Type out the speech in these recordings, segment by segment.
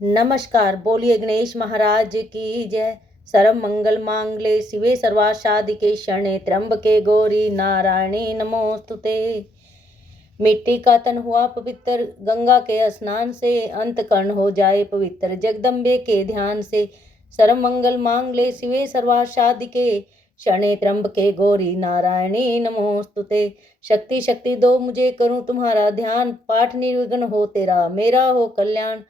नमस्कार। बोलिए गणेश महाराज की जय। सर्व मंगल मांगले शिवे सर्वासादिके शरणे त्र्यंबके गौरी नारायणी नमोस्तुते। मिट्टी का तन हुआ पवित्र गंगा के स्नान से, अंतकरण हो जाए पवित्र जगदम्बे के ध्यान से। सर्व मंगल मांगले शिवे सर्वासादिके शरणे त्र्यंबके गौरी नारायणी नमोस्तुते। शक्ति शक्ति दो मुझे करूं तुम्हारा ध्यान, पाठ निर्विघ्न हो तेरा मेरा हो कल्याण।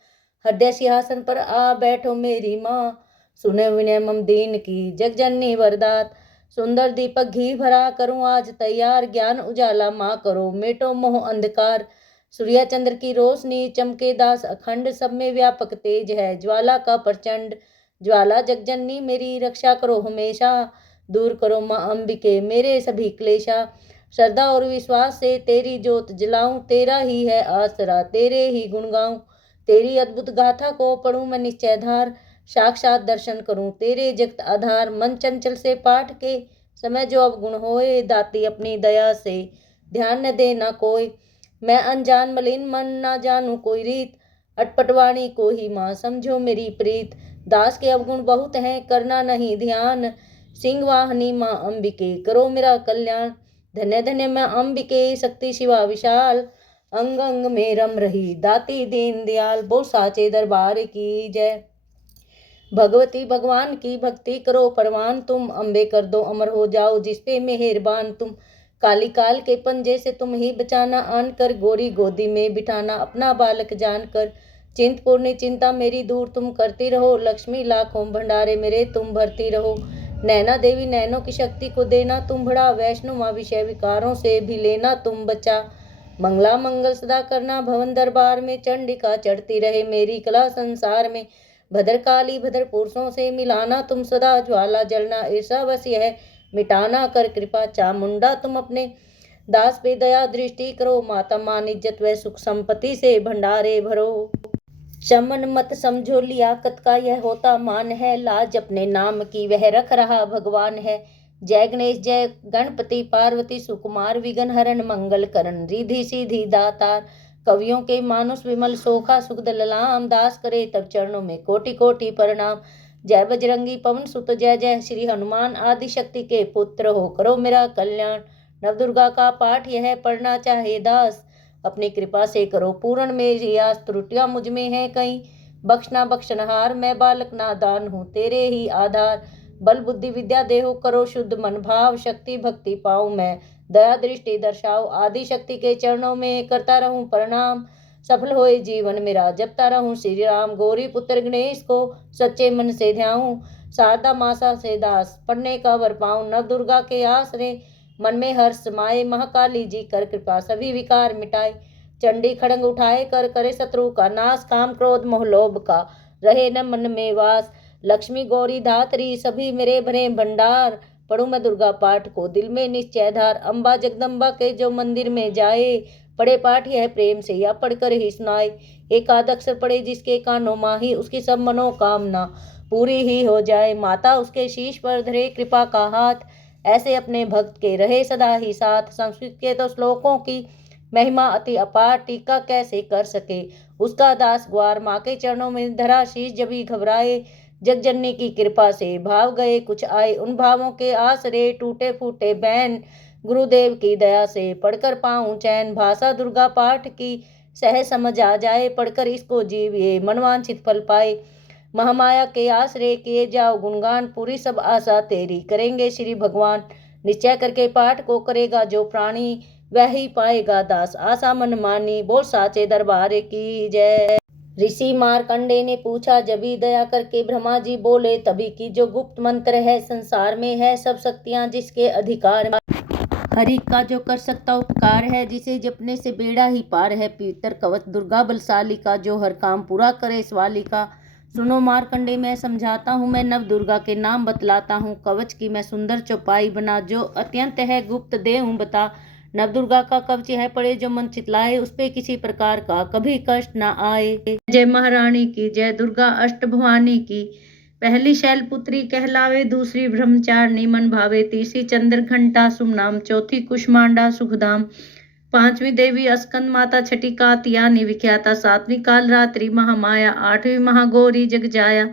हृदय सिंहासन पर आ बैठो मेरी माँ, सुने विनय मम दीन की जगजननी वरदात। सुंदर दीपक घी भरा करूं आज तैयार, ज्ञान उजाला माँ करो मेटो मोह अंधकार। सूर्य चंद्र की रोशनी चमके दास अखंड, सब में व्यापक तेज है ज्वाला का प्रचंड। ज्वाला जगजननी मेरी रक्षा करो हमेशा, दूर करो माँ अंबिके मेरे सभी क्लेशा। श्रद्धा और विश्वास से तेरी ज्योत जलाऊं, तेरा ही है आसरा तेरे ही गुण गाऊं। तेरी अद्भुत गाथा को पढ़ूं मैं निश्चय धार, साक्षात दर्शन करूं तेरे जगत आधार। मन चंचल से पाठ के समय जो अवगुण होए, दाती अपनी दया से ध्यान न दे न कोई। मैं अनजान मलिन मन न जानू कोई रीत, अटपटवाणी को ही माँ समझो मेरी प्रीत। दास के अवगुण बहुत हैं करना नहीं ध्यान, सिंह वाहनी माँ अंबिके करो मेरा कल्याण। धन्य धन्य माँ अंबिके शक्ति शिवा विशाल, अंग अंग में रम रही दाती दीन दयाल। बोल साचे दरबार की जय। भगवती भगवान की भक्ति करो परवान तुम, अम्बे कर दो अमर हो जाओ जिसपे मेहरबान तुम। काली काल के पंजे से तुम ही बचाना, आन कर गोरी गोदी में बिठाना अपना बालक जानकर। चिंतपूर्णी चिंता मेरी दूर तुम करती रहो, लक्ष्मी लाखों भंडारे मेरे तुम भरती रहो। नैना देवी नैनों की शक्ति को देना तुम बड़ा, वैष्णो माँ विषय विकारों से भी लेना तुम बचा। मंगला मंगल सदा करना भवन दरबार में, चंडिका चढ़ती रहे मेरी कला संसार में। भद्रकाली भद्र पुरुषों से मिलाना तुम सदा, ज्वाला जलना ईर्षावश है मिटाना कर कृपा। चामुंडा तुम अपने दास पे दया दृष्टि करो, माता मान इज्जत व सुख संपत्ति से भंडारे भरो। चमन मत समझो लियाकत का यह होता मान है, लाज अपने नाम की वह रख रहा भगवान है। जय गणेश जय गणपति पार्वती सुकुमार, विघ्न हरण मंगल करण रिधि सीधी दातार। कवियों के मानुष विमल सोखा सुख दललाम, दास करे तब चरणों में कोटि कोटि प्रणाम। जय बजरंगी पवन सुत जय जय श्री हनुमान, आदि शक्ति के पुत्र हो करो मेरा कल्याण। नवदुर्गा का पाठ यह पढ़ना चाहे दास, अपनी कृपा से करो पूर्ण मेरी आस। त्रुटियां मुझ में है कहीं बख्शना बख्शनहार, मैं बालक नादान हूँ तेरे ही आधार। बल बुद्धि विद्या देहो करो शुद्ध मन भाव, शक्ति भक्ति पाऊं मैं दया दृष्टि दर्शाओ। आदि शक्ति के चरणों में करता रहूं प्रणाम, सफल होए जीवन मेरा जपता रहूं श्री राम। गौरी पुत्र गणेश को सच्चे मन से ध्याऊं, शारदा मासा से दास पढ़ने का वर पाऊं। नव दुर्गा के आसरे मन में हर्ष समाये, महाकाली जी कर कृपा सभी विकार मिटाए। चंडी खड़ंग उठाए कर करे शत्रु का नाश, काम क्रोध मोह लोभ का रहे न मन में वास। लक्ष्मी गौरी धात्री सभी मेरे भरे भंडार, पढ़ूं मैं दुर्गा पाठ को दिल में निश्चय धार। अम्बा जगदम्बा के जो मंदिर में जाए, पढ़े पाठ यह प्रेम से या पढ़कर ही सुनाए। एक आध अक्षर पढ़े जिसके कानों माही, उसकी सब मनोकामना पूरी ही हो जाए। माता उसके शीश पर धरे कृपा का हाथ, ऐसे अपने भक्त के रहे सदा ही साथ। संस्कृत के तो श्लोकों की महिमा अति अपार, टीका कैसे कर सके उसका दास ग्वार। माँ के चरणों में धरा शीश जब ही घबराए, जगजननी की कृपा से भाव गए कुछ आए। उन भावों के आसरे टूटे फूटे बैन, गुरुदेव की दया से पढ़कर पाऊं चैन। भाषा दुर्गा पाठ की सहज समझ आ जाए, पढ़कर इसको जीविए मनवांछित फल पाए। महामाया के आश्रय किए जाओ गुणगान, पूरी सब आशा तेरी करेंगे श्री भगवान। निश्चय करके पाठ को करेगा जो प्राणी, वह ही पाएगा दास आशा मन मानी। बोल साचे दरबार की जय। ऋषि मार्कंडे ने पूछा जबी दया करके ब्रह्मा जी बोले तभी की, जो गुप्त मंत्र है संसार में है सब शक्तियां जिसके अधिकार। हरि का जो कर सकता उपकार है, जिसे जपने से बेड़ा ही पार है। पवित्र कवच दुर्गा बलशाली का, जो हर काम पूरा करे स्वाली का। सुनो मार्कंडे मैं समझाता हूँ, मैं नव दुर्गा के नाम बतलाता हूँ। कवच की मैं सुंदर चौपाई बना, जो अत्यंत है गुप्त दे हूँ बता। नव दुर्गा का कवच है पड़े जो मन चितलाए, उस पे किसी प्रकार का कभी कष्ट ना आए। जय महारानी की जय। दुर्गा अष्ट भवानी की, पहली शैलपुत्री कहलावे, दूसरी ब्रह्मचारिणी मन भावे, तीसरी चंद्र घंटा शुभ नाम, चौथी कुष्मांडा सुखधाम, पांचवी देवी अस्कंद माता, छठी कात्यायनी विख्याता, सातवीं कालरात्रि महामाया, आठवीं महागौरी जग जाया,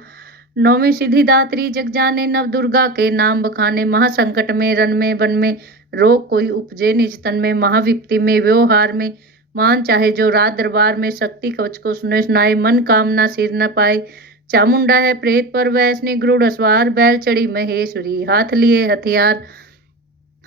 नौवीं सिद्धिदात्री जग जाने, नव दुर्गा के नाम बखाने, महासंकट में रन में वन में, रोग कोई उपजे निज तन में, महाविपत्ति में व्यवहार में, मान चाहे जो रात दरबार में, शक्ति कवच को सुने सुनाए, मन कामना सिर न पाए, चामुंडा है प्रेत पर वैष्णि, गरुड़ सवार बैल चढ़ी महेश्वरी, हाथ लिए हथियार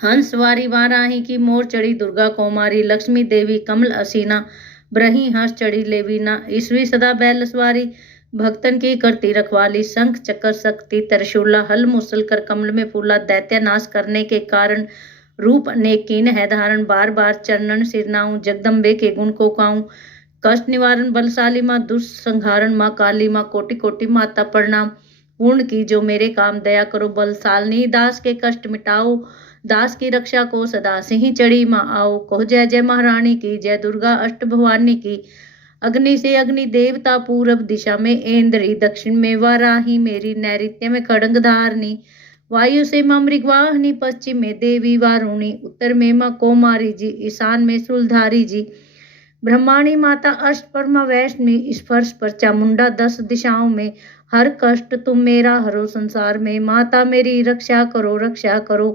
हंस सवारी, वाराही की मोर चढ़ी दुर्गा कौमारी, लक्ष्मी देवी कमल असीना, ब्रही हंस चढ़ी लेवीना, ईश्वरी सदा बैल सवारी, भक्तन की करती रखवाली, शंख चक्र शक्ति त्रिशूला, हल मुसल कर कमल में फूला, दैत्य नाश करने के कारण रूप अनेक कीन है धारण, बार बार चरणन सिरनाऊं, जगदम्बे के गुण को गाऊं, कष्ट निवारण बलशाली माँ, दुष्संहारण माँ काली माँ, कोटि कोटि माता प्रणाम, पूर्ण की जो मेरे काम, दया करो बलशालिनी, दास के कष्ट मिटाओ, दास की रक्षा को सदा सिंह चढ़ी माँ आओ, कहो जय जय महारानी की, जय दुर्गा अष्ट भवानी की, अग्नि से अग्नि देवता, पूरब दिशा में इंद्री, दक्षिण में वाराही मेरी, नैऋत्य में खड़ंग धारनी, वायु से माँ मृगवाहिनी, पश्चिम में देवी वारुणी, उत्तर में माँ कौमारी जी, ईशान में शूलधारी जी, ब्रह्माणी माता अष्ट परमा वैष्णवी, स्पर्श पर चामुंडा, 10 दिशाओं में, हर कष्ट तुम मेरा हरो संसार में, माता मेरी रक्षा करो रक्षा करो,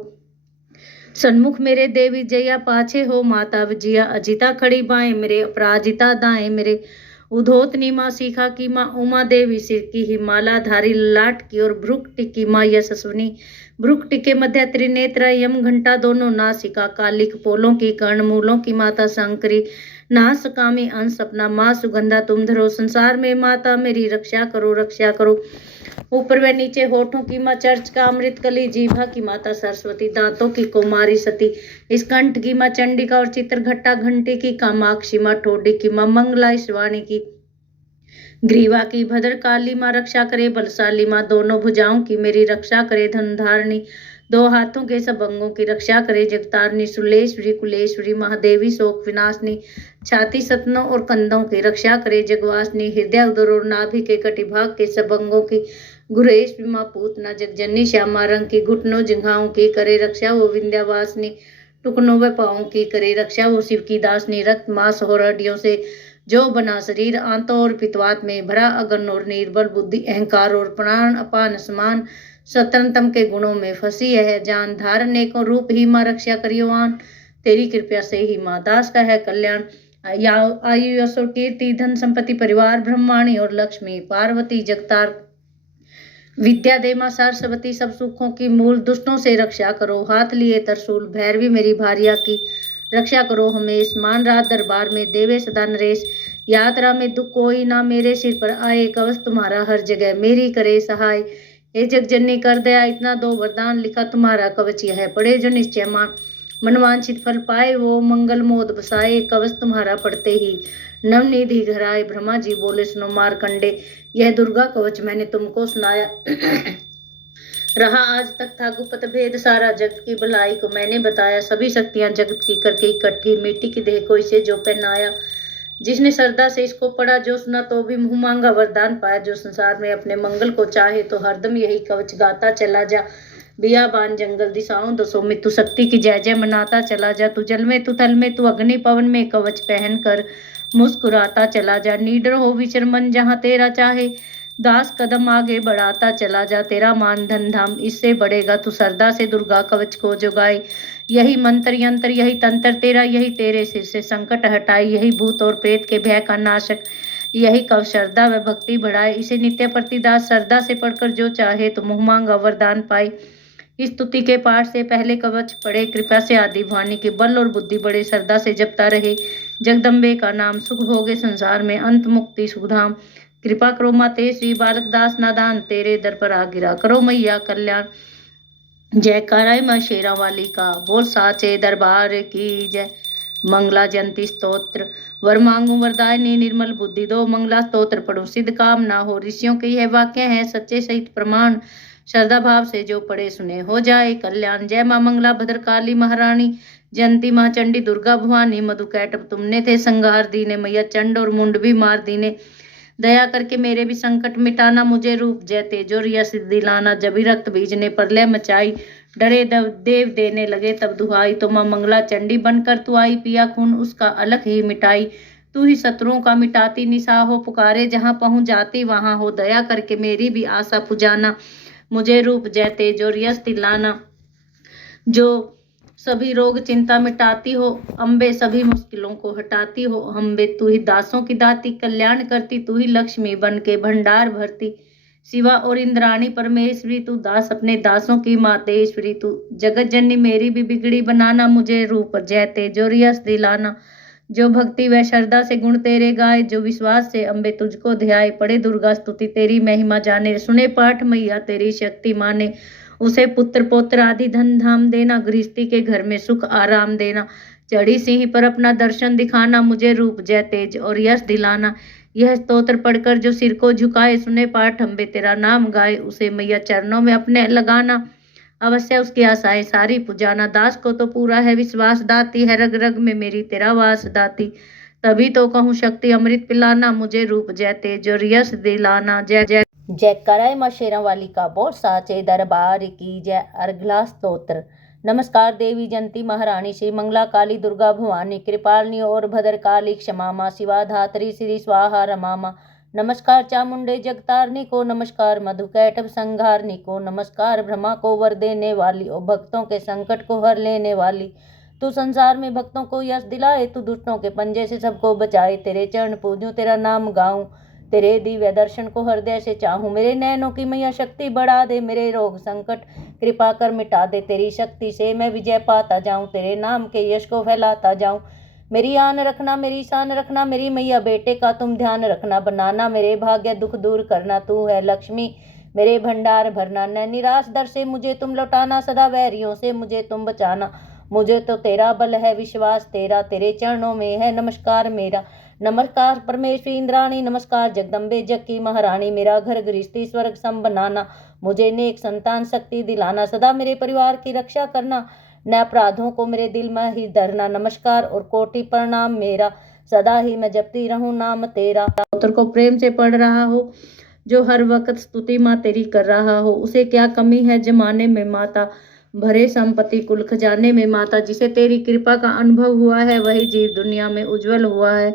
सन्मुख मेरे देवी जया, पाछे हो माता विजया, अजिता खड़ी बाएं मेरे, अपराजिता दाएं मेरे, उधोतनी माँ शिखा की माँ, उमा देवी सिर की हिमाला धारी, लाट की और भ्रुक टिकी माँ यशस्विनी, भ्रुक टिके मध्य त्रिनेत्र, यम घंटा दोनों नासिका, कालिक पोलों की कर्ण, मूलों की माता शंकरी, नास कामी अंश अपना माँ सुगंधा तुम धरो, संसार में माता मेरी रक्षा करो रक्षा करो, ऊपर व नीचे होठों की माँ चर्च का अमृत कली, जीभा की माता सरस्वती, दांतों की कुमारी सती, इस कंठ की माँ चंडिका और चित्रघट्टा, घंटे की कामाक्षी माँ, ठोडी की माँ मंगला, शिवानी की ग्रीवा की भद्रकाली माँ, रक्षा करे बलशाली माँ, दोनों भुजाओं की मेरी रक्षा करे धनधारणी, 2 हाथों के सब अंगों की रक्षा करे जगतारणी, सुलेश्वरी कुलेश्वरी महादेवी शोक विनाशनी, छाती सतनों और कंधों की रक्षा करे जगवासनी, हृदय उदर और नाभि के कटिभाग के सब अंगों की गुरेश माँ पूतना जगजननी, श्यामा रंग की घुटनों जिघाओं की करे रक्षा वो विंध्यावासिनी, टुकनों व पाँवों की करे रक्षा वो शिव की दासनी, रक्त मांस और हड्डियों से जो बना शरीर, आंतों और पित्वात में भरा, अगन और निर्बल बुद्धि, अहंकार और प्राण अपान समान, स्वतंत्रतम के गुणों में फंसी है जान, धारण अनेकों रूप ही माँ रक्षा करियोवान, तेरी कृपया से ही माँ दास का है कल्याण, आयु यश और कीर्ति, धन संपत्ति, परिवार, ब्रह्माणी और लक्ष्मी, पार्वती जगतार विद्या दे माँ सरस्वती, सब सुखों की मूल, दुष्टों से रक्षा करो, हाथ लिए तरसूल, भैरवी मेरी भारिया की रक्षा करो हमेश, मान रात दरबार में देवे सदा नरेश, यात्रा में दुख कोई ना मेरे सिर पर आए, कवच तुम्हारा हर जगह मेरी करे सहाय, हे जगजननी कर दया इतना दो वरदान, लिखा तुम्हारा कवच यह है पढ़े जो निश्चय मान, मनवांछित फल पाए वो मंगल मोद बसाए, कवच तुम्हारा पढ़ते ही नवनिधि घराए, ब्रह्मा जी बोले सुनो मारकंडे, यह दुर्गा कवच मैंने तुमको सुनाया रहा आज तक था गुप्त भेद सारा, जगत की भलाई को मैंने बताया, सभी शक्तियां जगत की करके इकट्ठी, मिट्टी की देह को इसे जो पहनाया, जिसने श्रद्धा से इसको पढ़ा जो सुना तो भी मुंह मांगा वरदान पाया, जो संसार में अपने मंगल को चाहे तो हरदम यही कवच गाता चला जा, बियाबान जंगल दिशाओं दसों में तू शक्ति की जय जय मनाता चला जा, तू जल में तू थल में तू अग्नि पवन में कवच पहन कर मुस्कुराता चला जा, नीडर हो विचर मन जहाँ तेरा चाहे, दास कदम आगे बढ़ाता चला जा, तेरा मान धन धाम इससे बढ़ेगा, तू श्रद्धा से दुर्गा कवच को जुगाए, यही मंत्र यंत्र यही तंत्र तेरा, यही तेरे सिर से संकट हटाए, यही भूत और प्रेत के भय का नाशक, यही कव श्रद्धा व भक्ति बढ़ाए, इसे नित्य प्रतिदास श्रद्धा से पढ़कर जो चाहे तो मुँह मांगा वरदान पाए, इस स्तुति के पाठ से पहले कवच पढ़े, कृपा से आदि भवानी के बल और बुद्धि बढ़े, श्रद्धा से जपता रहे जगदम्बे का नाम, सुख भोगे संसार में अंत मुक्ति सुखधाम, कृपा करो माते श्री बालक दास नादान, तेरे दर पर आ गिरा करो मैया कल्याण, जयकाराय माँ शेरा वाली का, बोल साचे दरबार की जय, मंगला जयंती स्तोत्र, वर मांगू वरदायनी निर्मल बुद्धि दो, मंगला स्तोत्र पढ़ो सिद्ध काम ना हो, ऋषियों के यह वाक्य है सच्चे सहित प्रमाण, श्रद्धा भाव से जो पढ़े सुने हो जाए कल्याण, जय माँ मंगला भद्रकाली महारानी, जयंती माँ चंडी दुर्गा भवानी, मधु कैटभ तुमने थे संगार दीने, मैया चंड और मुंड भी मार दीने, दया करके मेरे भी संकट मिटाना, मुझे रूप जय तेजो रिया सिद्धि लाना, जबी रक्त बीज ने प्रलय मचाई, डरे देव देने लगे तब दुहाई, तो माँ मंगला चंडी बनकर तू आई, पिया खून उसका अलख ही मिटाई। तू ही शत्रुओं का मिटाती निशा हो, पुकारे जहाँ पहुँच जाती वहाँ हो, दया करके मेरी भी आशा पुजाना, मुझे रूप जय तेज और यश दिलाना। जो सभी रोग चिंता मिटाती हो अम्बे, सभी मुश्किलों को हटाती हो अम्बे, तू ही दासों की दाती कल्याण करती, तू ही लक्ष्मी बन के भंडार भरती। शिवा और इंद्राणी परमेश्वरी तू, दास अपने दासों की मातेश्वरी तू, जगत जननी मेरी भी बिगड़ी बनाना, मुझे रूप जय तेज और यश दिलाना। जो भक्ति व श्रद्धा से गुण तेरे गाए, जो विश्वास से अम्बे तुझको ध्याए, पढ़े दुर्गा स्तुति तेरी महिमा जाने, सुने पाठ मैया तेरी शक्ति माने, उसे पुत्र पौत्र आदि धन धाम देना, गृहस्थी के घर में सुख आराम देना। चढ़ी सिंह पर अपना दर्शन दिखाना, मुझे रूप जय तेज और यश दिलाना। यह स्तोत्र पढ़कर जो सिर को झुकाए, सुने पाठ अम्बे तेरा नाम गाए, उसे मैया चरणों में अपने लगाना, अवश्य उसकी आशाएं सारी पुजाना। दास को तो पूरा है विश्वास, दाती है रग रग में मेरी तेरा वास दाती, तभी तो कहूँ शक्ति अमृत पिलाना, मुझे रूप जय तेज और यश दिलाना। जय जय जय कराय माँ शेरा वाली का बोल साचे दरबार की जय। अर्घला स्तोत्र। नमस्कार देवी जयंती महारानी श्री मंगला काली दुर्गा भवानी कृपालिनी और भद्रकाली क्षमा माँ शिवा धात्री श्री स्वाहा रमा माँ। नमस्कार चामुंडे जगतारनी को, नमस्कार मधुकैटभ संघारनी को, नमस्कार ब्रह्मा को वर देने वाली और भक्तों के संकट को हर लेने वाली। तू संसार में भक्तों को यश दिलाए, तू दुष्टों के पंजे से सबको बचाए, तेरे चरण पूजूं तेरा नाम गाऊं, तेरे दिव्य दर्शन को हृदय से चाहूं। मेरे नैनों की मैया शक्ति बढ़ा दे, मेरे रोग संकट कृपा कर मिटा दे, तेरी शक्ति से मैं विजय पाता जाऊं, तेरे नाम के यश को फैलाता जाऊं। मेरी आन रखना, मेरी शान रखना, मेरी मैया बेटे का तुम ध्यान रखना, बनाना मेरे भाग्य दुख दूर करना, तू है लक्ष्मी मेरे भंडार भरना। न निराश दर से मुझे तुम लौटाना, सदा वैरियों से मुझे तुम बचाना, मुझे तो तेरा बल है विश्वास तेरा, तेरे चरणों में है नमस्कार मेरा। नमस्कार परमेश्वरी इंद्राणी, नमस्कार जगदम्बे जग की महारानी, मेरा घर गृहस्थी स्वर्ग सम बनाना, मुझे नेक संतान शक्ति दिलाना, सदा मेरे परिवार की रक्षा करना, न अपराधों को मेरे दिल में ही धरना। नमस्कार और कोटि प्रणाम मेरा, सदा ही मैं जपती रहूं नाम तेरा। स्तोत्र को प्रेम से पढ़ रहा हो, जो हर वक्त स्तुति माँ तेरी कर रहा हो, उसे क्या कमी है जमाने में माता, भरे संपत्ति कुल खजाने में माता। जिसे तेरी कृपा का अनुभव हुआ है, वही जीव दुनिया में उज्जवल हुआ है।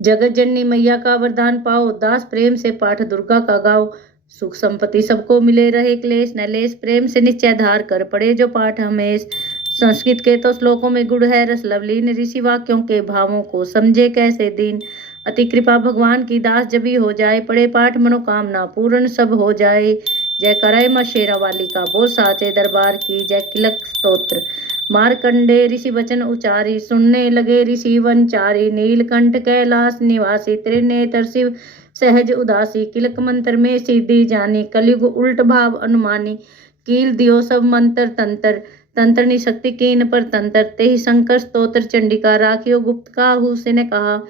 जगत जननी मैया का वरदान पाओ, दास प्रेम से पाठ दुर्गा का गाओ, सुख संपत्ति सबको मिले रहे क्लेश न लेस, प्रेम से निश्चय धार कर पढ़े जो पाठ हमेश। संस्कृत के तो श्लोकों में गुण है रस लवलीन, ऋषि वाक्यों के भावों को समझे कैसे दीन। अति कृपा भगवान की दास जभी हो जाए, पढ़े पाठ मनोकामना पूर्ण सब हो जाए। जय कराय माँ शेरा वाली का, बोल साचे दरबार की जय। किलक स्तोत्र। मारकंडे ऋषि वचन उचारी, सुनने लगे ऋषि वनचारी, नीलकंठ कैलाश निवासी, त्रिनेत्र शिव सहज उदासी। किलक मंत्र में सिद्धि जानी, कलयुग उल्ट भाव अनुमानी, कील दियो सब मंत्र तंत्र, तंत्रनी शक्ति कीन पर तंत्र। तेहि शंकर स्तोत्र चंडिका, राखियो गुप्त काहू से ने कहा।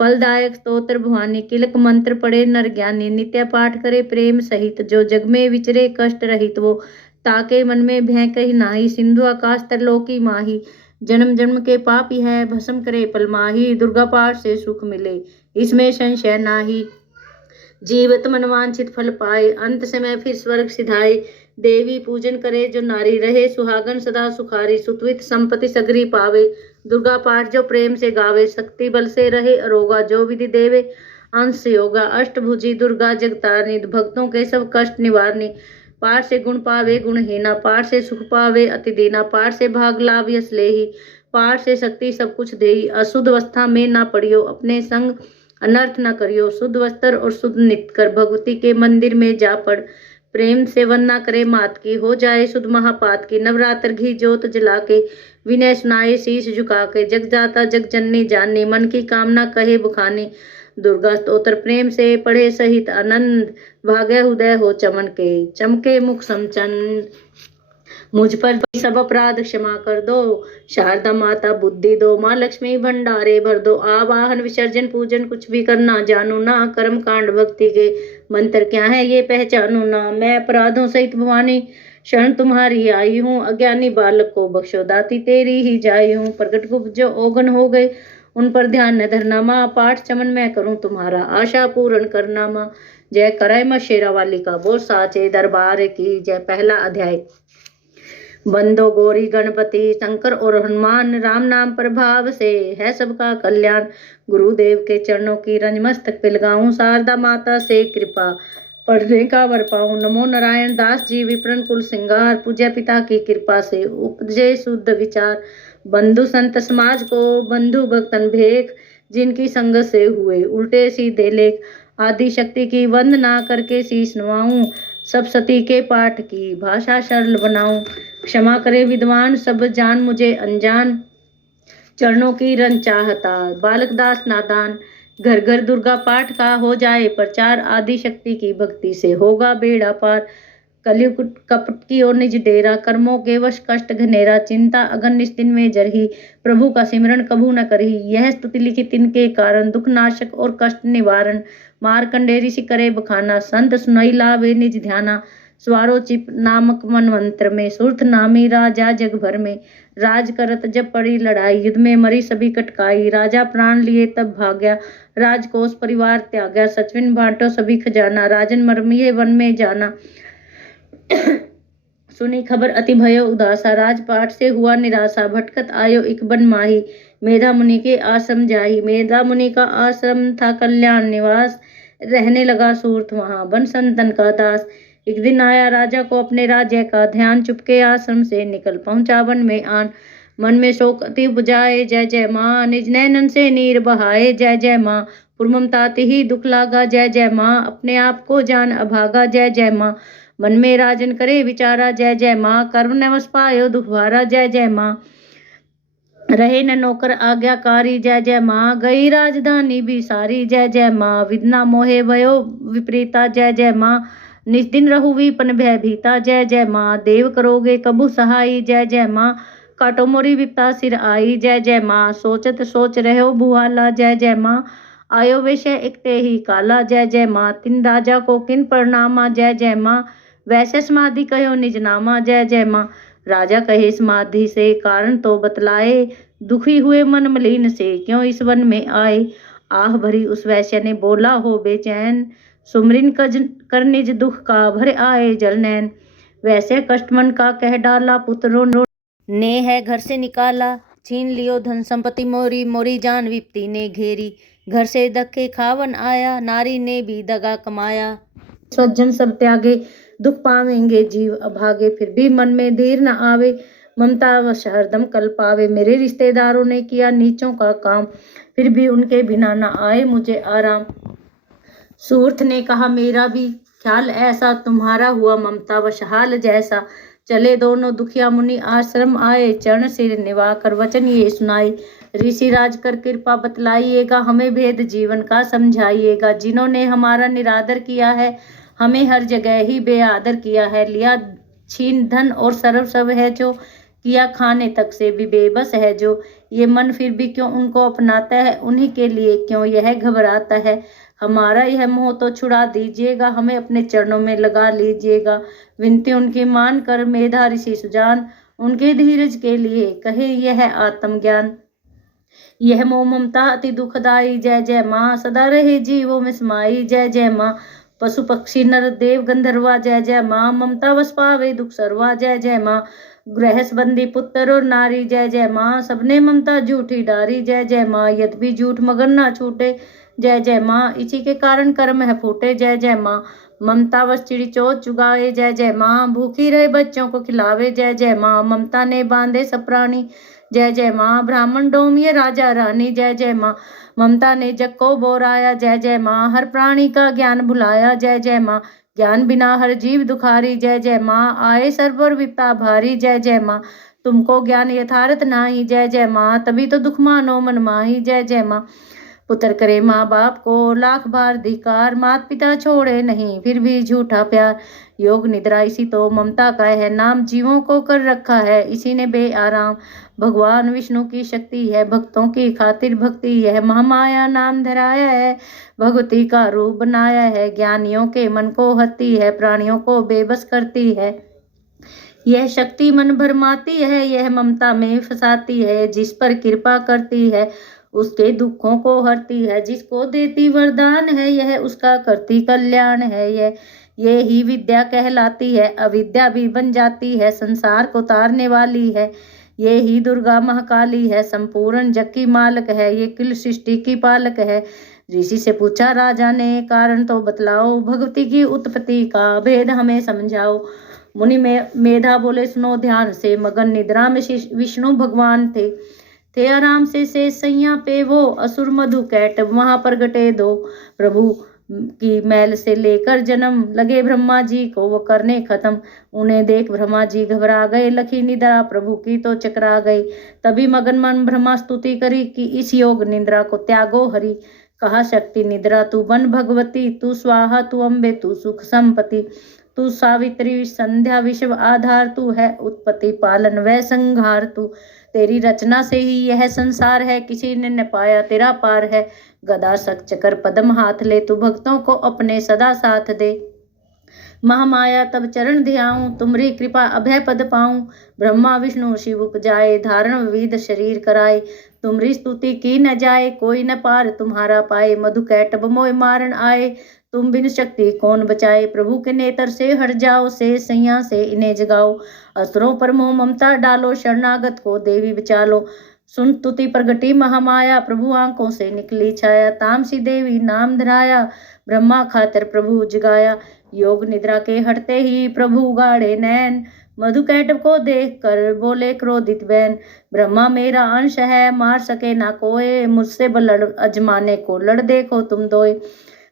फलदायक स्तोत्र भवानी, किलक मंत्र पढ़े नर ज्ञानी, नित्य पाठ करे प्रेम सहित, जो जग में विचरे कष्ट रहित वो, ताके मन में भय कही नाही। सिंधु आकाश तरलोकी माही, जन्म जन्म के पापी है भस्म करे पल माही। दुर्गा पाठ से सुख मिले इसमें संशय नाही, जीवित मनवांछित फल पाए, अंत समय फिर स्वर्ग सिधाए। देवी पूजन करे जो नारी, रहे सुहागन सदा सुखारी, सुतवित संपत्ति सगरी पावे। दुर्गा पाठ जो प्रेम से गावे, शक्ति बल से रहे अरोगा, जो विधि देवे अंश योगा। अष्टभुजी दुर्गा जगतारनी, भक्तों के सब कष्ट निवारनी। पाठ से गुण पावे गुणहीना, पाठ से सुख पावे अति दीना, पाठ से भाग लाभ यश लेही, पाठ से शक्ति सब कुछ देही। अशुद्ध अवस्था में ना पड़ियो, अपने संग अनर्थ न करियो, शुद्ध वस्त्र और शुद्ध नित्य कर, भगवती के मंदिर में जा पड़। प्रेम से वंदना करे मात की, हो जाए शुद्ध महापात की। नवरात्र घी जोत जला के, विनय सुनाए शीश झुका के, जग जाता जग जननी जाननी, मन की कामना कहे बुखानी। दुर्गा स्तोत्र प्रेम से पढ़े सहित आनंद, भाग्य उदय हो चमन के, चमके मुख समचंद। मुझ पर सब अपराध क्षमा कर दो, शारदा माता बुद्धि दो, माँ लक्ष्मी भंडारे भर दो। आवाहन विसर्जन पूजन कुछ भी करना जानू ना, कर्म कांड भक्ति के मंत्र क्या है ये पहचानू ना। मैं अपराधों सहित भवानी शरण तुम्हारी आई हूँ, अज्ञानी बालक को बख्शो दाती तेरी ही जाई हूँ। प्रकट गुप्त जो ओगन हो गए उन पर ध्यान न धरना माँ, पाठ चमन मैं करूँ तुम्हारा आशा पूर्ण करना माँ। जय कराय माँ शेरा वाली का, बोल साचे दरबार की जय। पहला अध्याय। बंदो गौरी गणपति शंकर और हनुमान, राम नाम प्रभाव से है सबका कल्याण। गुरुदेव के चरणों की रंज मस्तक पे लगाऊं, शारदा माता से कृपा पढ़ने का वर पाऊं। नमो नारायण दास जी विप्रन कुल सिंगार, पूज्य पिता की कृपा से उपजे शुद्ध विचार। बंधु संत समाज को बंधु भक्तन भेख, जिनकी संगत से हुए उल्टे सीधे लेख। आदि शक्ति की वंदना करके शीश नवाऊं, सब सती के पाठ की भाषा सरल बनाऊं। क्षमा करे विद्वान सब जान मुझे अनजान, चरणों की रन चाहता बालक दास नादान। घर घर दुर्गा पाठ का हो जाए प्रचार, आदि शक्ति की भक्ति से होगा बेड़ा पार। कलयुग कपट की ओर निज डेरा, कर्मों के वश कष्ट घनेरा। चिंता अगन निज दिन में जरही, प्रभु का सिमरन कभू न करही। यह स्तुति लिखित इनके कारण, दुख नाशक और कष्ट निवारण। मारकंडे ऋषि करे बखाना, संत सुनई लावे निज ध्याना। स्वारोचिप नामक मन मंत्र में, सुरथ नामी राजा जग भर में। राज करत जब पड़ी लड़ाई, युद्ध में मरी सभी कटकाई। राजा प्राण लिए तब भाग्या, राजकोष परिवार त्याग्या। सचविन बांटो सभी खजाना, राजन मर्मिये वन में जाना। सुनी खबर अति भयो उदासा, राजपाट से हुआ निराशा। भटकत आयो एक बन माही, मेधा मुनि के आश्रम जाही। मेधा मुनि का आश्रम था कल्याण निवास, रहने लगा सूरत वहां बन संतन का दास। एक दिन आया राजा को अपने राज्य का ध्यान, चुपके आश्रम से निकल पहुंचा वन में आन। मन में शोक अति उपजाए जय जय माँ, निज नैनन से नीर बहाए जय जय माँ। पुरममताति ही दुख लागा जय जय माँ, अपने आप को जान अभागा जय जय माँ। मन में राजन करे विचारा जय जय माँ, कर्म नवस पायो दुख भारा जय जय माँ। रहे न नौकर आज्ञाकारी जय जय माँ, गई राजधानी भी सारी जय जय माँ। विदना मोहे भयो विपरीता जय जय माँ, निज दिन रहु विपन भयभीता जय जय माँ। देव करोगे कबू सहाई जय जय माँ, काटो मोरी विपता सिर आई जय जय माँ। सोचत सोच रहो भुआला जय जय माँ, आयो विषय एकते ही काला जय जय माँ। तिन राजा को किन प्रणामा जय जय माँ, वैसे समाधि कहो निज नामा जय जय माँ। राजा कहे समाधि से कारण तो बतलाए, दुखी हुए मन मलिन से क्यों इस वन में आए। आह भरी उस वैश्य ने बोला हो बेचैन, सुमरिन कर निज दुख का भर आए जल नैन। वैसे कष्ट मन का कह डाला, पुत्रों ने है घर से निकाला। छीन लियो धन संपत्ति मोरी, मोरी जान विपत्ति ने घेरी। घर से धक्के खावन आया, नारी ने भी दगा कमाया। स्वजन सब त्यागे दुख पावेंगे जीव अभागे, फिर भी मन में देर न आवे, ममता वश हरदम कल पावे। मेरे रिश्तेदारों ने किया नीचों का काम, फिर भी उनके बिना न आए मुझे आराम। सूरथ ने कहा मेरा भी ख्याल ऐसा, तुम्हारा हुआ ममता वश हाल जैसा। चले दोनों दुखिया मुनि आश्रम आए, चरण सिर निभा कर वचन ये सुनाए। ऋषि राज कर कृपा बतलाइएगा, हमें भेद जीवन का समझाइएगा। जिन्होंने हमारा निरादर किया है, हमें हर जगह ही बेआदर किया है। लिया छीन धन और सर्व सब है जो, किया खाने तक से भी बेबस है जो। ये मन फिर भी क्यों उनको अपनाता है, उन्हीं के लिए क्यों यह घबराता है। हमारा यह मोह तो छुड़ा दीजिएगा, हमें अपने चरणों में लगा लीजिएगा। विनती उनकी मान कर मेधा ऋषि सुजान, उनके धीरज के लिए कहे यह आत्मज्ञान। यह मोह ममता अति दुखदाई जय जय माँ, सदा रहे जीवों में समाई जय जय माँ। पशु पक्षी नर देव गंधर्वा जय जय माँ, ममता वश पावे दुख सर्वा जय जय माँ। गृहस्थ बंदी पुत्र और नारी जय जय माँ, सबने ममता झूठी डारी जय जय माँ। यद्यपि झूठ मगर ना छूटे जय जय माँ, इसी के कारण कर्म है फूटे जय जय माँ। ममता वश चिड़ी चोट चुगाए जय जय माँ, भूखी रहे बच्चों को खिलावे जय जय माँ। ममता ने बांधे सब प्राणी जय जय माँ, ब्राह्मण डोमिये राजा रानी जय जय माँ। ममता ने जग को बोराया जय जय माँ, हर प्राणी का ज्ञान भुलाया जय जय माँ। ज्ञान बिना हर जीव दुखारी जय जय माँ, आए सर पर विपता भारी जय जय माँ। तुमको ज्ञान यथार्थ नाही जय जय माँ, तभी तो दुख मानो मन माही जय जय माँ। पुत्र करे माँ बाप को लाख बार धिकार, माता पिता छोड़े नहीं फिर भी झूठा प्यार। योग निद्रा इसी तो ममता का है नाम, जीवों को कर रखा है इसी ने बेआराम। भगवान विष्णु की शक्ति है भक्तों की खातिर भक्ति, यह महामाया नाम धराया है, भगवती का रूप बनाया है। ज्ञानियों के मन को हती है, प्राणियों को बेबस करती है। यह शक्ति मन भरमाती है, यह ममता में फंसाती है, जिस पर कृपा करती है उसके दुखों को हरती है। जिसको देती वरदान है यह, उसका करती कल्याण है यह। ये ही विद्या कहलाती है, अविद्या भी बन जाती है, संसार को तारने वाली है। ये ही दुर्गा महाकाली है, संपूर्ण जग की मालक है, ये किल सृष्टि की पालक है। ऋषि से पूछा राजा ने, कारण तो बतलाओ, भगवती की उत्पत्ति का भेद हमें समझाओ। मुनि में मेधा बोले, सुनो ध्यान से, मगन निद्रा में विष्णु भगवान थे आराम से सैया पे वो, असुर मधु कैट वहां पर गटे दो। प्रभु की मैल से लेकर जन्म लगे ब्रह्मा जी को वो करने खत्म। उन्हें देख ब्रह्मा जी घबरा गए, लखी निद्रा प्रभु की तो चकरा गई। तभी मगन मन ब्रह्मा स्तुति करी कि इस योग निद्रा को त्यागो हरि। कहा शक्ति निद्रा तू बन भगवती, तू स्वाहा तू अम्बे तू सुख संपत्ति, तू सावित्री संध्या विश्व आधार, तू है उत्पत्ति पालन व संहार। तू तेरी रचना से ही यह संसार है, किसी ने न पाया तेरा पार है। गदा शंख चक्र पद्म हाथ ले, तू भक्तों को अपने सदा साथ दे। महामाया तब चरण ध्याऊं, तुमरी कृपा अभय पद पाऊं। ब्रह्मा विष्णु शिव उपजाए, धारण विविध शरीर कराए। तुमरी स्तुति की न जाए, कोई न पार तुम्हारा पाए। मधु कैटभ मोय मारन आए, तुम बिन शक्ति कौन बचाए। प्रभु के नेत्र से हट जाओ, से सैया से इन्हें जगाओ। असुरों पर मोह ममता डालो, शरणागत को देवी बचा लो। सुन स्तुति प्रगटी महामाया, प्रभु आंखों से निकली छाया। तामसी देवी नाम धराया, ब्रह्मा खातिर प्रभु जगाया। योग निद्रा के हटते ही प्रभु उगाड़े नैन, मधु कैटभ को देख कर बोले क्रोधित बैन। ब्रह्मा मेरा अंश है, मार सके ना कोई, मुझसे लड़ अजमाने को लड़ देखो तुम दोए।